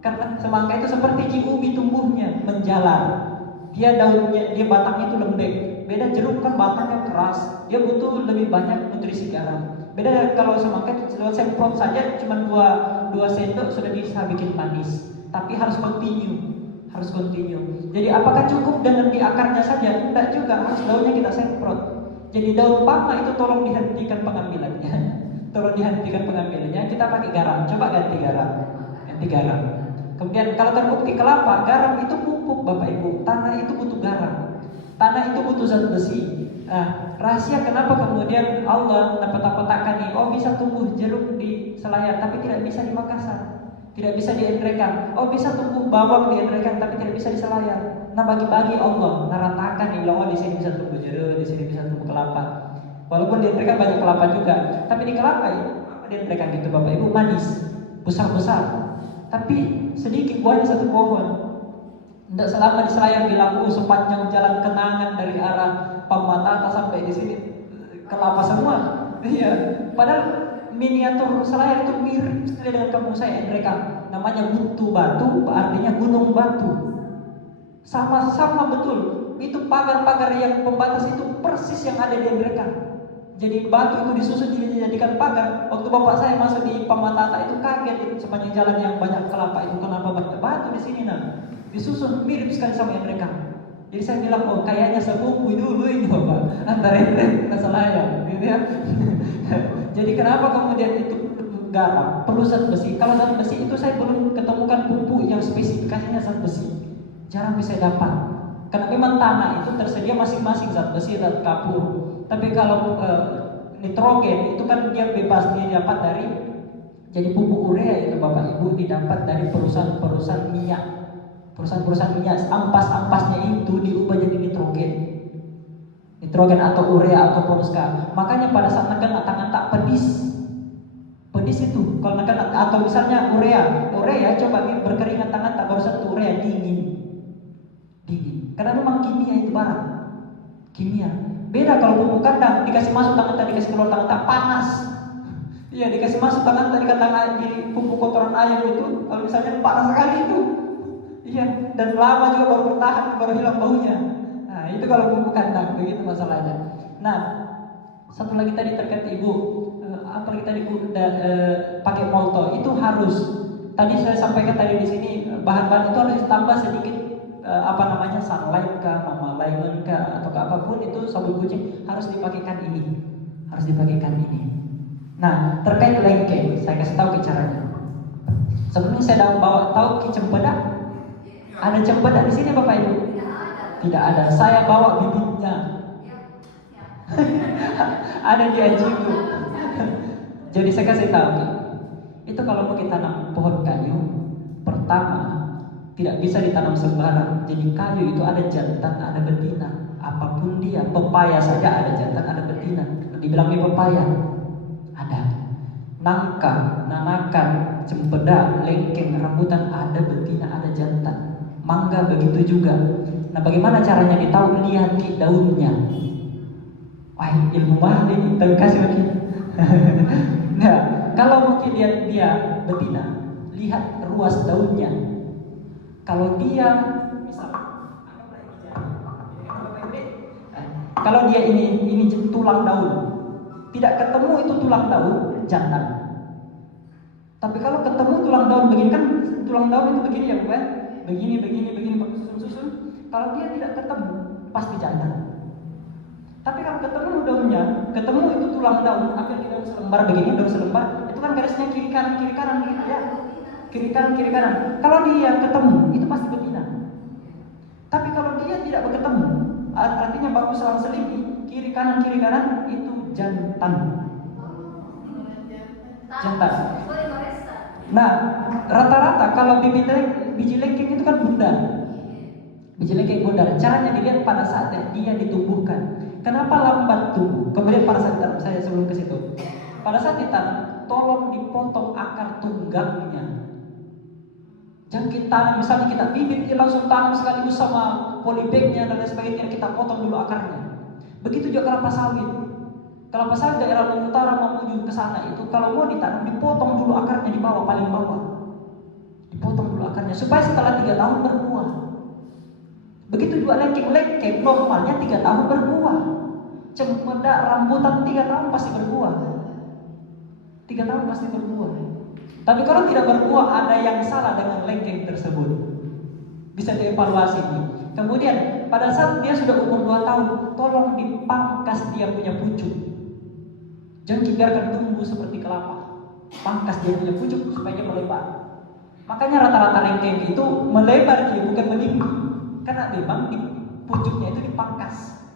Karena semangka itu seperti biji ubi tumbuhnya, menjalar. Dia daunnya, dia batangnya itu lembek. Beda jeruk kan batangnya keras, dia butuh lebih banyak nutrisi garam. Beda kalau semangka itu semprot saja cuma 2 sendok sudah bisa bikin manis. Tapi harus continue. Jadi apakah cukup dengan di akarnya saja? Tidak juga, harus daunnya kita semprot. Jadi daun pama itu tolong dihentikan pengambilannya. Tolong dihentikan pengambilannya. Kita pakai garam. Coba ganti garam. Kemudian kalau terbukti kelapa, garam itu pupuk Bapak Ibu. Tanah itu butuh garam. Tanah itu butuh zat besi. Nah, rahasia kenapa kemudian Allah dapat-dapatkan nih, bisa tumbuh jeruk di Selayar tapi tidak bisa di Makassar. Tidak bisa di Endrekan. Bisa tumbuh bawang di Endrekan tapi tidak bisa di Selayar. Nah, bagi-bagi Allah naratakan nih, di sini bisa tumbuh jeruk, di sini bisa tumbuh kelapa. Walaupun di Endrekan banyak kelapa juga, tapi di kelapa itu di Endrekan gitu Bapak Ibu manis, besar-besar. Tapi sedikit buahnya satu pohon. Tidak selama di Selayar bilang sepanjang jalan kenangan dari arah Pamatata sampai di sini kelapa semua. Iya. Padahal miniatur Selayar itu mirip sekali dengan kampung saya Endrekan. Namanya Buntu Batu, artinya gunung batu. Sama-sama betul. Itu pagar-pagar yang pembatas itu persis yang ada di Endrekan. Jadi batu itu disusun dijadikan pagar. Waktu bapak saya masuk di Pamatata itu kaget itu sepanjang jalan yang banyak kelapa itu, kenapa banyak batu di sini disusun mirip sekali sama Endrekan. Jadi saya bilang kayaknya sepupu dulu ini Bapak antara Endrekan dan Selayar, gitu ya. Jadi kenapa kemudian itu garam perlu zat besi? Kalau zat besi itu saya belum ketemukan pupuk yang spesifikasinya zat besi. Jarang bisa dapat. Karena memang tanah itu tersedia masing-masing zat besi dan kapur. Tapi kalau nitrogen itu kan dia bebas, dia dapat dari, jadi pupuk urea itu Bapak Ibu didapat dari perusahaan-perusahaan minyak. Perusahaan-perusahaan minyak, ampas-ampasnya itu diubah jadi nitrogen atau urea atau poska. Makanya pada saat nekan tak pedis itu kalau nekan, atau misalnya urea coba berkeringat tangan tak baru satu urea dingin. Karena memang kimia itu barang kimia. Beda kalau pupuk kandang dikasih masuk tangan tak, dikasih keluar tangan tak, panas. Iya, dikasih masuk tangan tak, dikandang di pupuk kotoran ayam itu kalau misalnya panas sekali itu. Iya, dan lama juga baru bertahan, baru hilang baunya. Nah, itu kalau pupuk kandang, begitu masalahnya. Nah, satu lagi tadi terkait Ibu, apalagi tadi Bu pakai molto itu harus. Tadi saya sampaikan tadi di sini bahan-bahan itu harus ditambah sedikit sunlight kah, mama lemon kah, atau apapun itu sabun kucing harus dipakaikan ini. Nah, terkait lengkeng, saya kasih tahu caranya. Sebelumnya saya tahu cempedak. Ada cempedak di sini Bapak Ibu? Tidak ada. Saya bawa bibitnya. Ada di Ajibu. Jadi saya kasih tahu. Itu kalau mau kita tanam pohon kayu, pertama tidak bisa ditanam sembarang. Jadi kayu itu ada jantan, ada betina. Apapun dia, pepaya saja ada jantan, ada betina. Dibilangnya pepaya, ada. Nangka, nanakan, cempedak, lengkeng, rambutan ada betina, ada jantan. Mangga begitu juga. Nah, bagaimana caranya ditahu? Lihat di daunnya. Wah, ilmu banget ini, kasih lagi. Nah, kalau mungkin dia betina, lihat ruas daunnya. Kalau dia kalau dia ini tulang daun, tidak ketemu itu tulang daun, jantan. Tapi kalau ketemu tulang daun begini, kan tulang daun itu begini ya Bapak, begini susun. Kalau dia tidak ketemu, pasti jantan. Tapi kalau ketemu daunnya, ketemu itu tulang daun, akan di daun selembar begini, daun selembar, itu kan garisnya kiri kanan gitu ya. Kiri kanan. Kalau dia ketemu, itu pasti betina. Tapi kalau dia tidak ketemu, artinya baku selang-seling, kiri kanan itu jantan. Nah, rata-rata kalau biji lengkeng itu kan bundar. Biji lengkeng bundar. Caranya dilihat pada saat dia ditumbuhkan. Kenapa lambat tumbuh? Kemudian pada saat ditanam, saya sebelum ke situ. Pada saat ditanam, tolong dipotong akar tunggangnya. Jangan kita tanam, misalnya kita bibit, langsung tanam sekaligus sama polybagnya dan lain sebagainya, kita potong dulu akarnya. Begitu juga kelapa sawit. Kelapa sawit daerah utara menuju ke sana itu, kalau mau ditanam, dipotong dulu akarnya di bawah, paling bawah. Dipotong dulu akarnya, supaya setelah 3 tahun berbuah. Begitu juga lengkeng normalnya 3 tahun berbuah. Cempedak rambutan 3 tahun pasti berbuah. 3 tahun pasti berbuah. Tapi kalau tidak berbuah, ada yang salah dengan lengkeng tersebut. Bisa dievaluasi. Kemudian pada saat dia sudah umur 2 tahun, tolong dipangkas dia punya pucuk. Jangan biarkan tumbuh seperti kelapa. Pangkas dia punya pucuk supaya dia melebar. Makanya rata-rata lengkeng itu melebar dia, bukan meninggi. Karena memang di pucuknya itu dipangkas.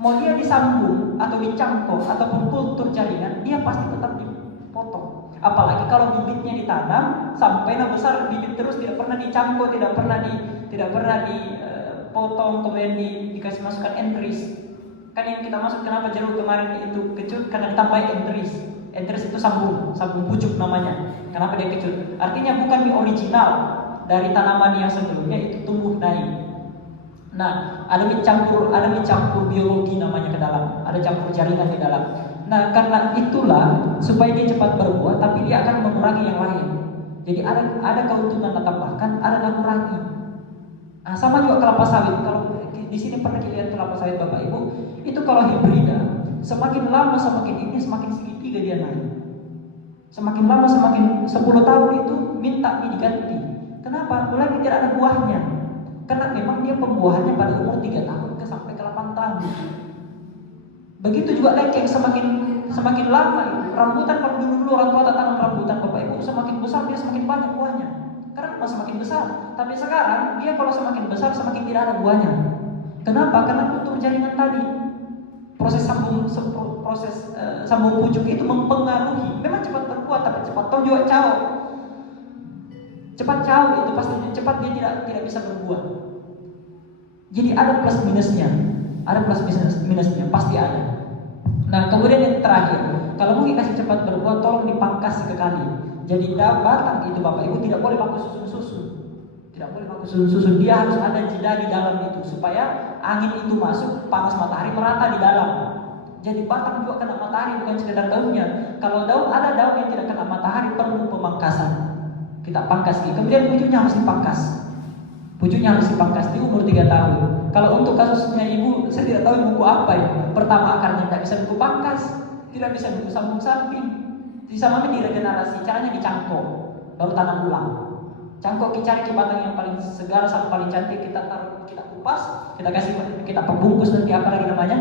Mau dia disambung atau dicangkok ataupun kultur jaringan, dia pasti tetap dipotong. Apalagi kalau bibitnya ditanam sampai besar, bibit terus, tidak pernah dicangkok, tidak pernah dipotong, kemudian dikasih masukkan entris. Kan yang kita masuk, kenapa jeruk kemarin itu kecut? Karena ditambah entris. Entris itu sambung pucuk namanya. Kenapa dia kecut? Artinya bukan mie original dari tanaman yang sebelumnya itu tumbuh naik. Nah, ada mie campur biologi namanya ke dalam, ada campur jaringan di dalam. Nah, karena itulah supaya dia cepat berbuah, tapi dia akan mengurangi yang lain. Jadi ada keuntungan tambahkan, ada yang mengurangi. Nah, sama juga kelapa sawit. Kalau di sini pernah lihat kelapa sawit Bapak Ibu, itu kalau hibrida, semakin lama semakin segitiga dia naik. Semakin lama semakin 10 tahun itu minta diganti. Kenapa? Mulai tidak ada buahnya. Karena memang dia pembuahannya pada umur 3 tahun sampai ke 8 tahun. Begitu juga lengkeng, semakin lama rambutan. Kalau dulu orang tua tanam rambutan Bapak Ibu, semakin besar dia semakin banyak buahnya. Karena memang semakin besar. Tapi sekarang dia kalau semakin besar semakin tidak ada buahnya. Kenapa? Karena kultur jaringan tadi. Proses sambung pucuk itu mempengaruhi. Memang cepat berbuah, tapi cepat tahu juga caw. Cepat caw itu pasti cepat dia tidak bisa berbuah. Jadi ada plus minusnya. Ada plus minusnya, pasti ada. Nah, kemudian yang terakhir, kalau mau dikasih cepat berbuah, tolong dipangkas sekali. Jadi batang itu Bapak Ibu tidak boleh pakai susun-susun. Tidak boleh pakai susun-susun. Dia harus ada jeda di dalam itu supaya angin itu masuk, panas matahari merata di dalam. Jadi batang juga kena matahari, bukan sekedar daunnya. Kalau daun, ada daun yang tidak kena matahari, perlu pemangkasan. Kita pangkas. Kemudian pucuknya harus dipangkas. Pucuknya harus dipangkas di umur 3 tahun. Kalau untuk kasusnya ibu, saya tidak tahu buku apa ya. Pertama akarnya tidak bisa buku pangkas, tidak bisa buku sambung samping. Sama diregenerasi, caranya dicangkok, baru tanam ulang. Cangkok cari batang yang paling segar sama paling cantik, kita taruh, kita kupas, kita pembungkus nanti apa lagi namanya,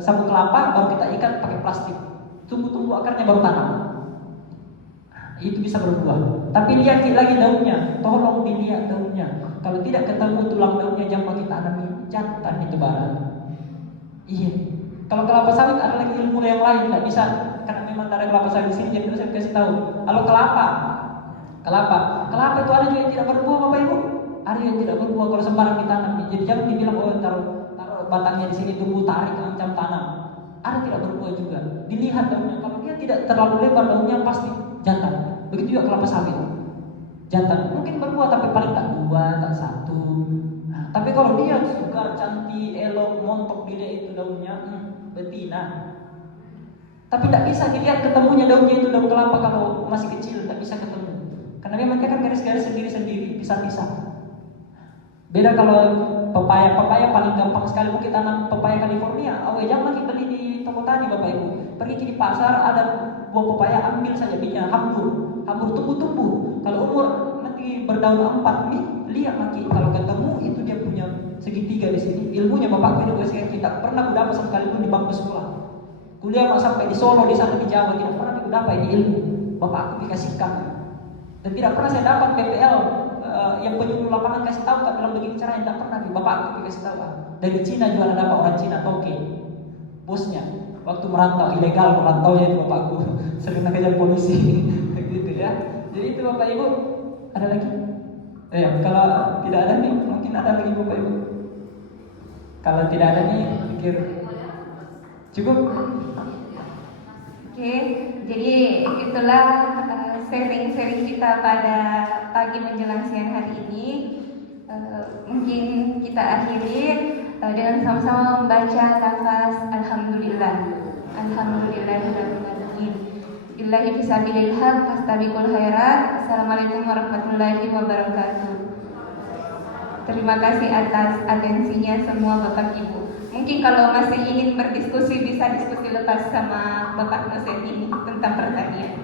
sabuk kelapa, baru kita ikat pakai plastik. Tunggu akarnya baru tanam. Itu bisa berbuah. Tapi lihat lagi daunnya, tolong dilihat daunnya. Kalau tidak ketemu tulang daunnya, jangan kita tanami jantan itu barang. Iya. Kalau kelapa sawit ada lagi ilmu yang lain, nggak bisa karena memang ada kelapa sawit di sini. Jadi saya kasih tahu. Kalau kelapa itu ada juga yang tidak berbuah Bapak Ibu. Ada yang tidak berbuah kalau sembarang ditanam. Jadi jangan dibilang taruh batangnya di sini tunggu tarik ancam tanam. Ada tidak berbuah juga. Dilihat daunnya. Kalau dia tidak terlalu lebar daunnya pasti jantan. Begitu juga kelapa sawit. Jantan mungkin berbuah tapi paling tak 2, tak 1. Nah, tapi kalau dia suka cantik, elok, montok dia itu daunnya, betina. Tapi tak bisa dilihat ketemunya daunnya itu daun kelapa kalau masih kecil, tak bisa ketemu. Karena memang dia kan garis-garis sendiri-sendiri, pisah-pisah. Beda kalau pepaya paling gampang sekali mungkin tanam pepaya California. Jangan lagi beli di toko tani Bapak Ibu. Pergi di pasar ada buah pepaya, ambil saja bijinya, hambur tumbuh. Kalau umur nanti berdaun 4 nih, lihat lagi kalau ketemu itu dia punya segitiga di sini. Ilmunya Bapakku itu saya tidak pernah dapat sekali pun di bangku sekolah. Kuliah sampai di Solo, di sana di Jawa tidak pernah aku dapat ini ilmu. Bapakku dikasihkan. Dan tidak pernah saya dapat PPL yang penyuluh lapangan kasih tahu tak bilang begini caranya, tidak pernah. Bapakku dikasih tahu. Dari Cina juga ada orang Cina, Toke, bosnya. Waktu merantau ilegal merantaunya itu Bapakku sering kejar polisi gitu ya. Jadi itu Bapak Ibu. Ada lagi? Kalau tidak ada nih, mungkin ada lagi Bapak Ibu. Kalau tidak ada nih, pikir cukup. Oke, jadi itulah sharing-sharing kita pada pagi menjelang siang hari ini. Mungkin kita akhiri dengan sama-sama membaca lafaz Alhamdulillah. Alhamdulillahirrahmanirrahim. Billahi fisabilil haq fastabiqul khairat. Assalamualaikum warahmatullahi wabarakatuh. Terima kasih atas atensinya semua Bapak Ibu. Mungkin kalau masih ingin berdiskusi bisa diskusi lepas sama Bapak dosen ini tentang pertanian.